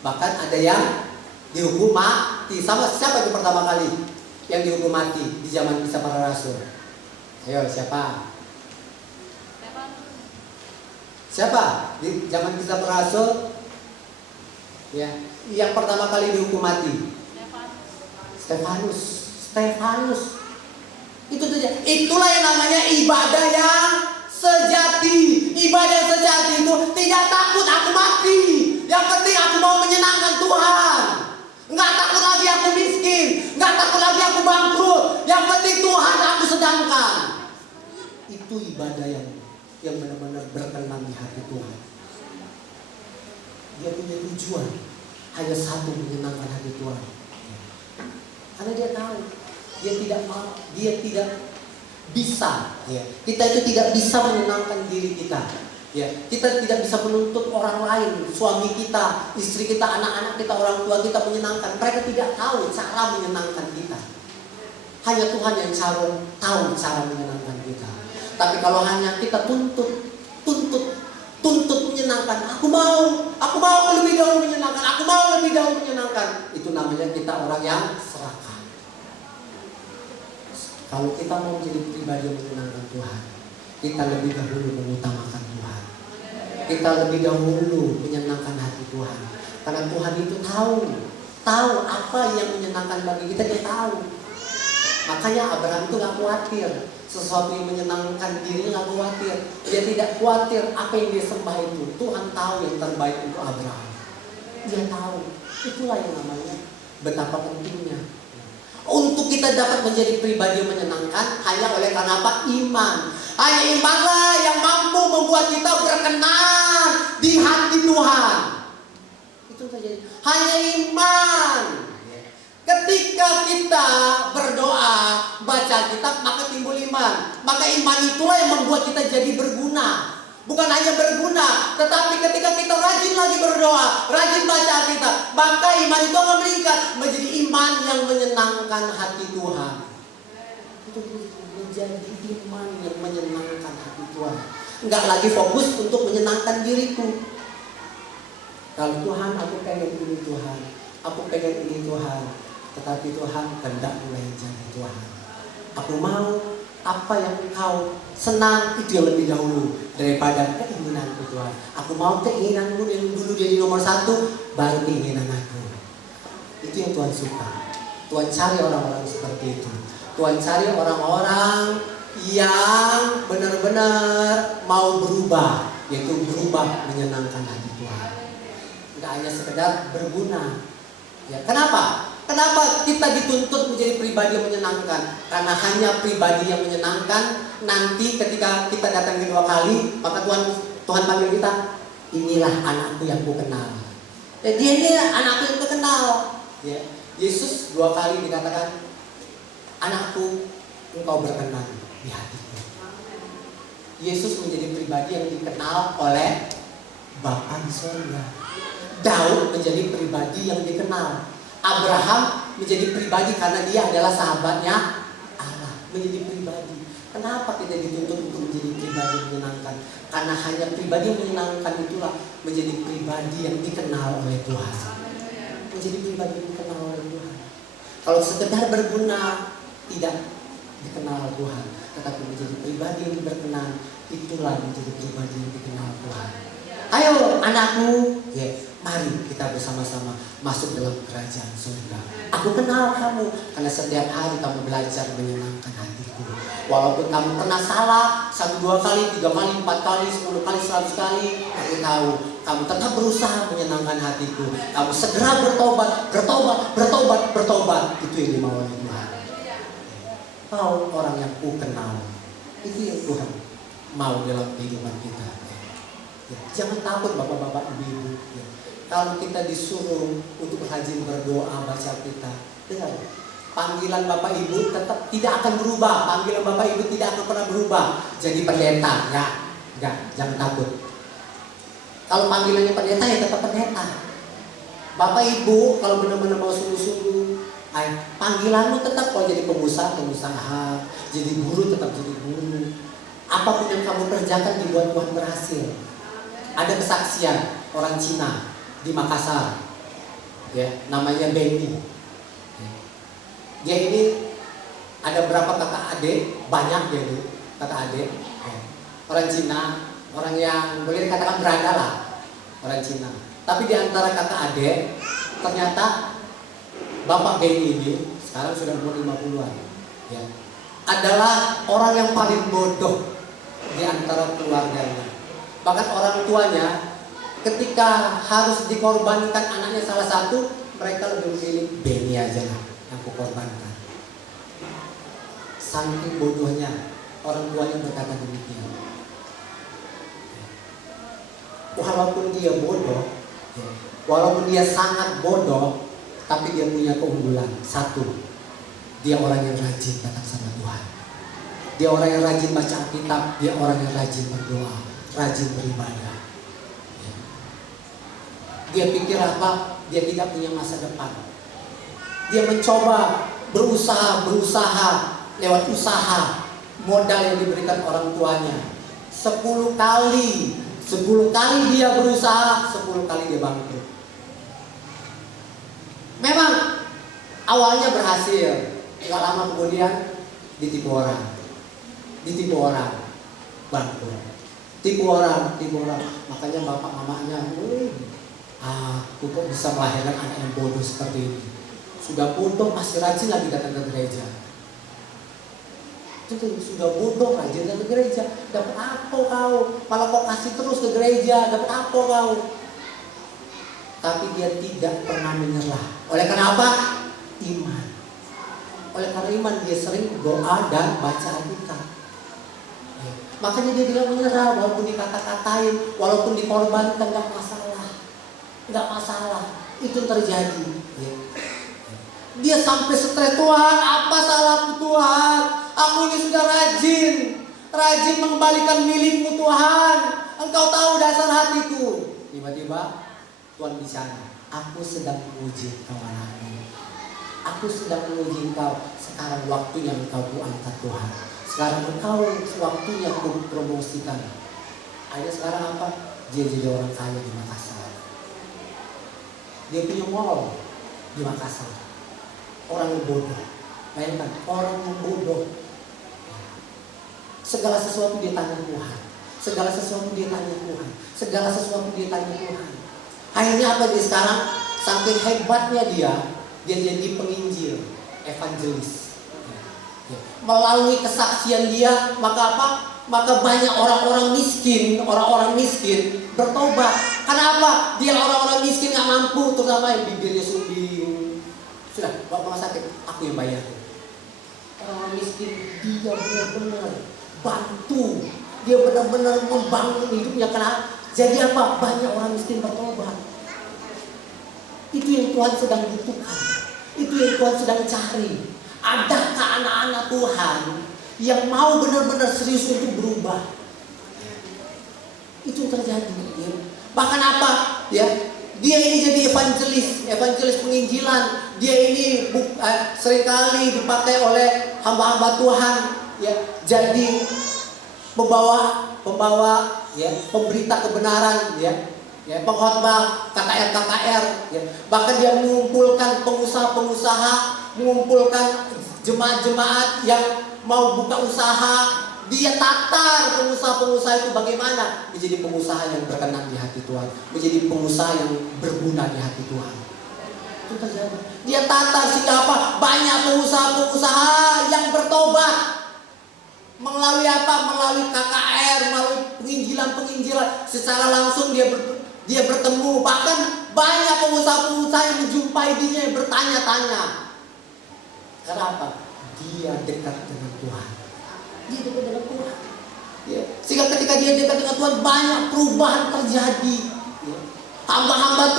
bahkan ada yang dihukum mati. Sama siapa itu pertama kali yang dihukum mati di zaman Kisah Para Rasul? Ayo, siapa? Siapa di zaman Kisah Para Rasul? Ya, yang pertama kali dihukum mati. Stefanus. Itu saja. Itulah yang namanya ibadah yang sejati. Ibadah yang sejati itu tidak takut aku mati. Yang penting aku mau menyenangkan Tuhan. Enggak takut lagi aku miskin, enggak takut lagi aku bangkrut. Yang penting Tuhan aku sedangkan. Itu ibadah yang benar-benar berkenan di hati Tuhan. Dia punya tujuan hanya satu, menyenangkan hati Tuhan. Karena dia tahu dia tidak bisa, ya. Kita itu tidak bisa menyenangkan diri kita, ya. Kita tidak bisa menuntut orang lain, suami kita, istri kita, anak-anak kita, orang tua kita menyenangkan. Mereka tidak tahu cara menyenangkan kita. Hanya Tuhan yang tahu cara menyenangkan kita. Tapi kalau hanya kita tuntut menyenangkan, aku mau lebih dahulu menyenangkan, itu namanya kita orang yang serakah. Kalau kita mau menjadi pribadi yang menyenangkan Tuhan, kita lebih dahulu mengutamakan Tuhan. Kita lebih dahulu menyenangkan hati Tuhan. Karena Tuhan itu tahu apa yang menyenangkan bagi kita, dia tahu. Makanya Abraham itu gak khawatir sesuatu yang menyenangkan dirinya, gak khawatir. Dia tidak khawatir apa yang dia sembah itu. Tuhan tahu yang terbaik untuk Abraham. Dia tahu. Itulah yang namanya betapa pentingnya. Untuk kita dapat menjadi pribadi yang menyenangkan hanya oleh karena apa? Iman. Hanya imanlah yang mampu membuat kita berkenan di hati Tuhan. Itu terjadi. Hanya iman. Ketika kita berdoa, baca kitab, maka timbul iman. Maka iman itulah yang membuat kita jadi berguna. Bukan hanya berguna, tetapi ketika kita rajin lagi berdoa, rajin baca kitab, maka iman itu akan meningkat menjadi iman yang menyenangkan hati Tuhan. Itu menjadi iman yang menyenangkan hati Tuhan. Enggak lagi fokus untuk menyenangkan diriku. Kalau Tuhan, aku pengen ini Tuhan, aku pengen ini Tuhan, tetapi Tuhan hendak mulai jadi Tuhan. Aku mau apa yang Engkau senang itu yang lebih dahulu daripada keinginanku Tuhan. Aku mau keinginanmu yang dulu jadi nomor 1, baru keinginan aku. Itu yang Tuhan suka. Tuhan cari orang-orang seperti itu. Tuhan cari orang-orang yang benar-benar mau berubah, yaitu berubah menyenangkan hati Tuhan. Tidak hanya sekedar berguna. Ya, kenapa? Kenapa kita dituntut menjadi pribadi yang menyenangkan? Karena hanya pribadi yang menyenangkan nanti ketika kita datang kedua kali, maka Tuhan panggil kita, inilah anakku yang ku kenal. Ya, dia ini anakku yang ku kenal. Ya, Yesus 2 kali dikatakan, anakku, engkau berkenan di hatiku. Yesus menjadi pribadi yang dikenal oleh Bapa di surga. Daud menjadi pribadi yang dikenal. Abraham menjadi pribadi karena dia adalah sahabatnya Allah. Menjadi pribadi. Kenapa kita dituntut untuk menjadi pribadi yang menyenangkan? Karena hanya pribadi yang menyenangkan itulah menjadi pribadi yang dikenal oleh Tuhan. Menjadi pribadi yang dikenal oleh Tuhan. Kalau sekedar berguna tidak dikenal Tuhan, tetapi menjadi pribadi yang berkenan, itulah menjadi pribadi yang dikenal Tuhan. Ayo anakku, ya, mari kita bersama-sama masuk dalam kerajaan surga. Aku kenal kamu karena setiap hari kamu belajar menyenangkan hatiku. Walaupun kamu pernah salah 1, 2 kali, 3 kali, 4 kali, 10 kali, 100 kali, aku tahu kamu tetap berusaha menyenangkan hatiku. Kamu segera bertobat. Itu yang dimau oleh Tuhan. Kau orang yang ku kenal. Itu yang Tuhan mau dalam kehidupan kita. Ya, jangan takut bapak-bapak, ibu-ibu. Ya. Kalau kita disuruh untuk rajin berdoa, baca kitab, dengar, panggilan bapak ibu tetap tidak akan berubah. Panggilan bapak ibu tidak akan pernah berubah. Jadi pendeta, enggak, jangan takut. Kalau panggilannya pendeta ya tetap pendeta. Bapak ibu kalau benar-benar mau sungguh-sungguh, panggilanmu tetap kalau jadi pengusaha, jadi guru tetap jadi guru. Apapun yang kamu kerjakan dibuat Tuhan berhasil. Ada kesaksian orang Cina di Makassar, ya, namanya Benny. Dia ini ada berapa kakak adik, banyak dia itu kakak adik. Orang Cina, orang yang boleh dikatakan berada lah, orang Cina. Tapi di antara kakak adik, ternyata Bapak Benny ini sekarang sudah umur 50-an, ya, adalah orang yang paling bodoh di antara keluarganya. Bahkan orang tuanya ketika harus dikorbankan anaknya salah satu, mereka lebih memilih Benny aja lah yang kukorbankan. Saking bodohnya orang tuanya berkata demikian. Walaupun dia bodoh, walaupun dia sangat bodoh, tapi dia punya keunggulan. Satu, dia orang yang rajin datang sama Tuhan. Dia orang yang rajin baca Alkitab, dia orang yang rajin berdoa, rajin beribadah. Dia pikir apa? Dia tidak punya masa depan. Dia mencoba berusaha lewat usaha, modal yang diberikan orang tuanya. 10 kali dia berusaha, 10 kali dia bangkrut. Memang awalnya berhasil, nggak lama kemudian ditipu orang, bangkrut. Tipu orang. Makanya bapak mamanya, aku kok bisa melahirkan anak yang bodoh seperti ini. Sudah bodoh masih rajin lagi datang ke gereja. Sudah bodoh rajin datang ke gereja. Dapat apa kau? Malah kau kasih terus ke gereja. Dapat apa kau? tapi dia tidak pernah menyerah. Oleh karena apa? Iman. Oleh karena iman dia sering doa dan baca Alkitab. Ya. Makanya dia tidak menyerah walaupun dikata-katain, walaupun dikorbankan, nggak masalah. Nggak masalah. Itu terjadi. Ya. Dia sampai stres, Tuhan, apa salahku Tuhan? Aku ini sudah rajin mengembalikan milikmu Tuhan. Engkau tahu dasar hatiku. Tiba-tiba Tuhan bicara, aku sedang menguji engkau anakku. Aku sedang menguji engkau. Sekarang waktunya engkau kuangkat Tuhan. Sekarang engkau waktunya aku promosikan. Akhirnya sekarang apa? Dia jadi orang kaya di Makassar. Dia punya mall di Makassar. Orang yang bodoh. Bayangkan, orang yang bodoh. Segala sesuatu dia tanya Tuhan. Segala sesuatu dia tanya Tuhan. Segala sesuatu dia tanya Tuhan. Akhirnya apa dia sekarang? Saking hebatnya dia jadi penginjil, evangelis. Melalui kesaksian dia, maka apa? Maka banyak orang-orang miskin bertobat. Kenapa? Dia orang-orang miskin nggak mampu, terutama yang bibirnya sumbing. Sudah, bawa rumah sakit, aku yang bayar. Orang miskin dia benar-benar bantu, dia benar-benar membangun hidupnya. Kenapa? Jadi apa? Banyak orang miskin bertobat. Itu yang Tuhan sedang butuhkan. Itu yang Tuhan sedang cari. Adakah anak-anak Tuhan yang mau benar-benar serius untuk berubah? Itu yang terjadi. Ya. Bahkan apa? Ya, dia ini jadi evangelis penginjilan. Dia ini seringkali dipakai oleh hamba-hamba Tuhan. Ya, jadi pembawa ya, pemberita kebenaran, ya, pengkhotbah KKR, ya. Bahkan dia mengumpulkan pengusaha-pengusaha, mengumpulkan jemaat-jemaat yang mau buka usaha. Dia tatar pengusaha-pengusaha itu bagaimana menjadi pengusaha yang berkenan di hati Tuhan, menjadi pengusaha yang berguna di hati Tuhan. Itu terjadi. Dia tatar sehingga apa? Banyak pengusaha-pengusaha yang bertobat. Melalui apa? Melalui KKR, melalui penginjilan. Secara langsung dia bertemu. Bahkan banyak pengusaha-pengusaha yang menjumpai dia yang bertanya-tanya. Kenapa? Dia dekat dengan Tuhan. Dia dekat dengan Tuhan. Ya. Sehingga ketika dia dekat dengan Tuhan, banyak perubahan terjadi. Ya. Hamba-hamba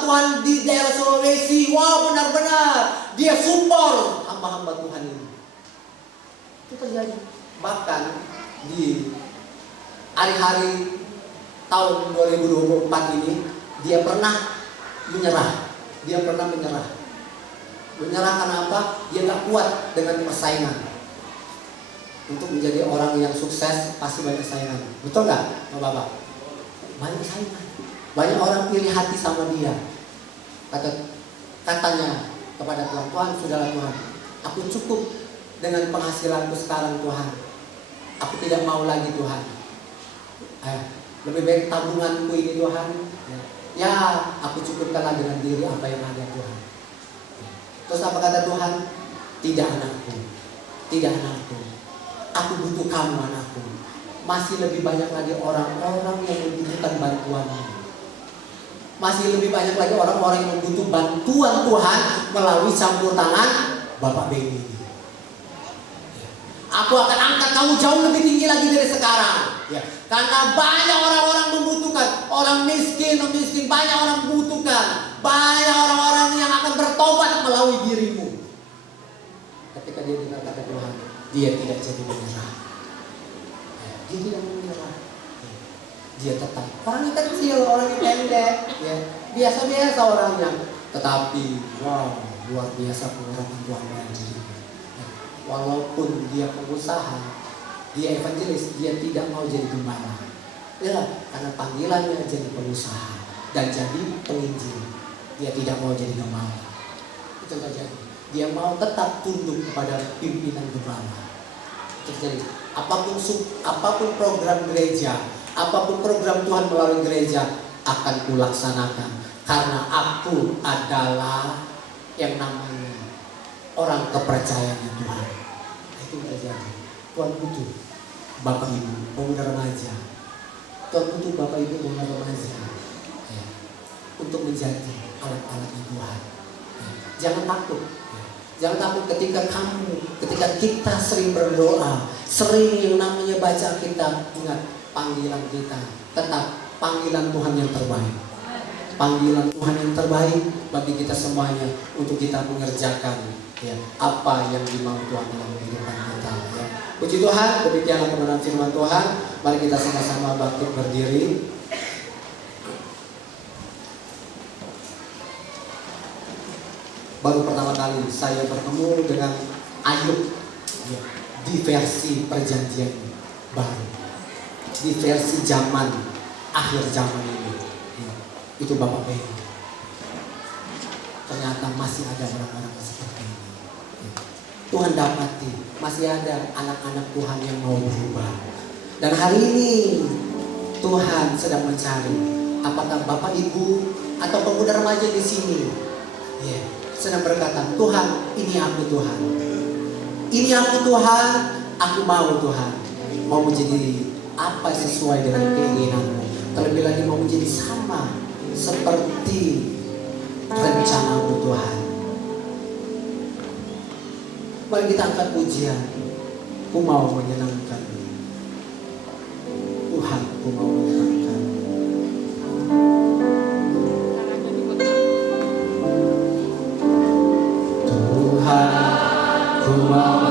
Tuhan di daerah Sulawesi, wah benar-benar dia support hamba-hamba Tuhan ini. Itu terjadi. Bahkan di hari-hari tahun 2024 ini dia pernah menyerah. Menyerah karena apa? Dia gak kuat dengan persaingan. Untuk menjadi orang yang sukses pasti banyak saingan. Betul gak Bapak? Banyak saingan. Banyak orang iri hati sama dia. Katanya kepada Tuhan, Tuhan sudahlah Tuhan, aku cukup dengan penghasilanku sekarang Tuhan. Aku tidak mau lagi Tuhan. Lebih baik tabunganku ini Tuhan. Ya, aku cukupkanlah dengan diri apa yang ada Tuhan. Terus apa kata Tuhan? Tidak anakku. Aku butuh kamu anakku. Masih lebih banyak lagi orang-orang yang membutuhkan bantuanmu. Masih lebih banyak lagi orang-orang yang membutuh bantuan Tuhan melalui campur tangan Bapak Benny. Aku akan angkat kamu jauh lebih tinggi lagi dari sekarang. Ya. Karena banyak orang-orang membutuhkan. Orang miskin, banyak orang membutuhkan. Banyak orang-orang yang akan bertobat melalui dirimu. Ketika dia dengar kata Tuhan, dia tidak jadi menyerah. Dia tidak menyerah. Dia tetap. Orangnya kecil, orangnya pendek. Ya. Biasa-biasa orangnya. Tetapi, wow, luar biasa pengurapan Tuhan dalam dirinya. Walaupun dia pengusaha, dia evangelis, dia tidak mau jadi gembala. Ya, karena panggilannya jadi pengusaha dan jadi penginjil. Dia tidak mau jadi gembala. Itu terjadi. Dia mau tetap tunduk kepada pimpinan gembala. Itu terjadi. Apapun program gereja, apapun program Tuhan melalui gereja akan kulaksanakan. Karena aku adalah yang namanya orang kepercayaannya Tuhan. Itu terjadi. Tuhan butuh Bapak Ibu, pemuda remaja. Tuhan butuh Bapak Ibu, pemuda remaja. Ya. untuk menjadi anak-anaknya Tuhan. Jangan takut. Jangan takut ketika kita sering berdoa, sering yang namanya baca Alkitab. Ingat, panggilan kita tetap panggilan Tuhan yang terbaik. Panggilan Tuhan yang terbaik bagi kita semuanya untuk kita mengerjakan apa yang dimau Tuhan dalam kehidupan kita. Puji Tuhan, demikianlah kebenaran firman Tuhan. Mari kita sama-sama bangkit berdiri. Baru pertama kali saya bertemu dengan Ayub di versi perjanjian baru, di versi zaman akhir zaman ini. Itu Bapak Beni. Ternyata masih ada orang-orang seperti ini. Tuhan dapati masih ada anak-anak Tuhan yang mau berubah. Dan hari ini Tuhan sedang mencari apakah Bapak Ibu atau pemuda remaja di sini sedang berkata, Tuhan, ini aku Tuhan. Ini aku Tuhan, aku mau Tuhan. Mau menjadi apa sesuai dengan keinginanmu. Terlebih lagi mau menjadi sama seperti rencanamu Tuhan. Mari kita angkat pujian. Ku mau menyenangkan Tuhan, ku mau menyenangkan. Tuhan, ku mau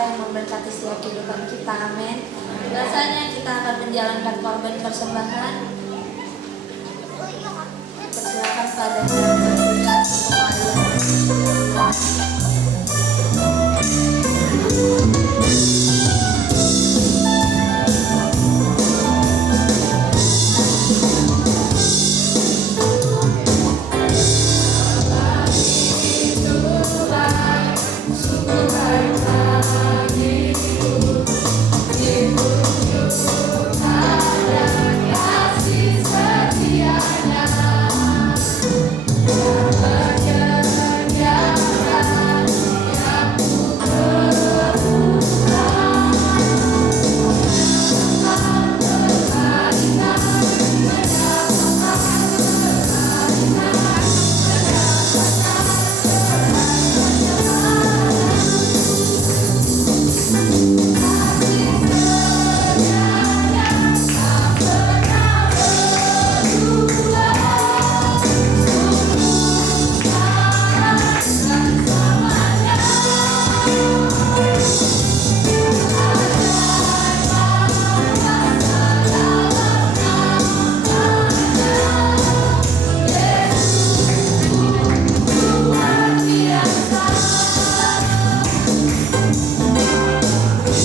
yang memberkati setiap kehidupan kita. Amin. Biasanya kita akan menjalankan korban persembahan. Persilakan pada yang bertugas untuk Maria.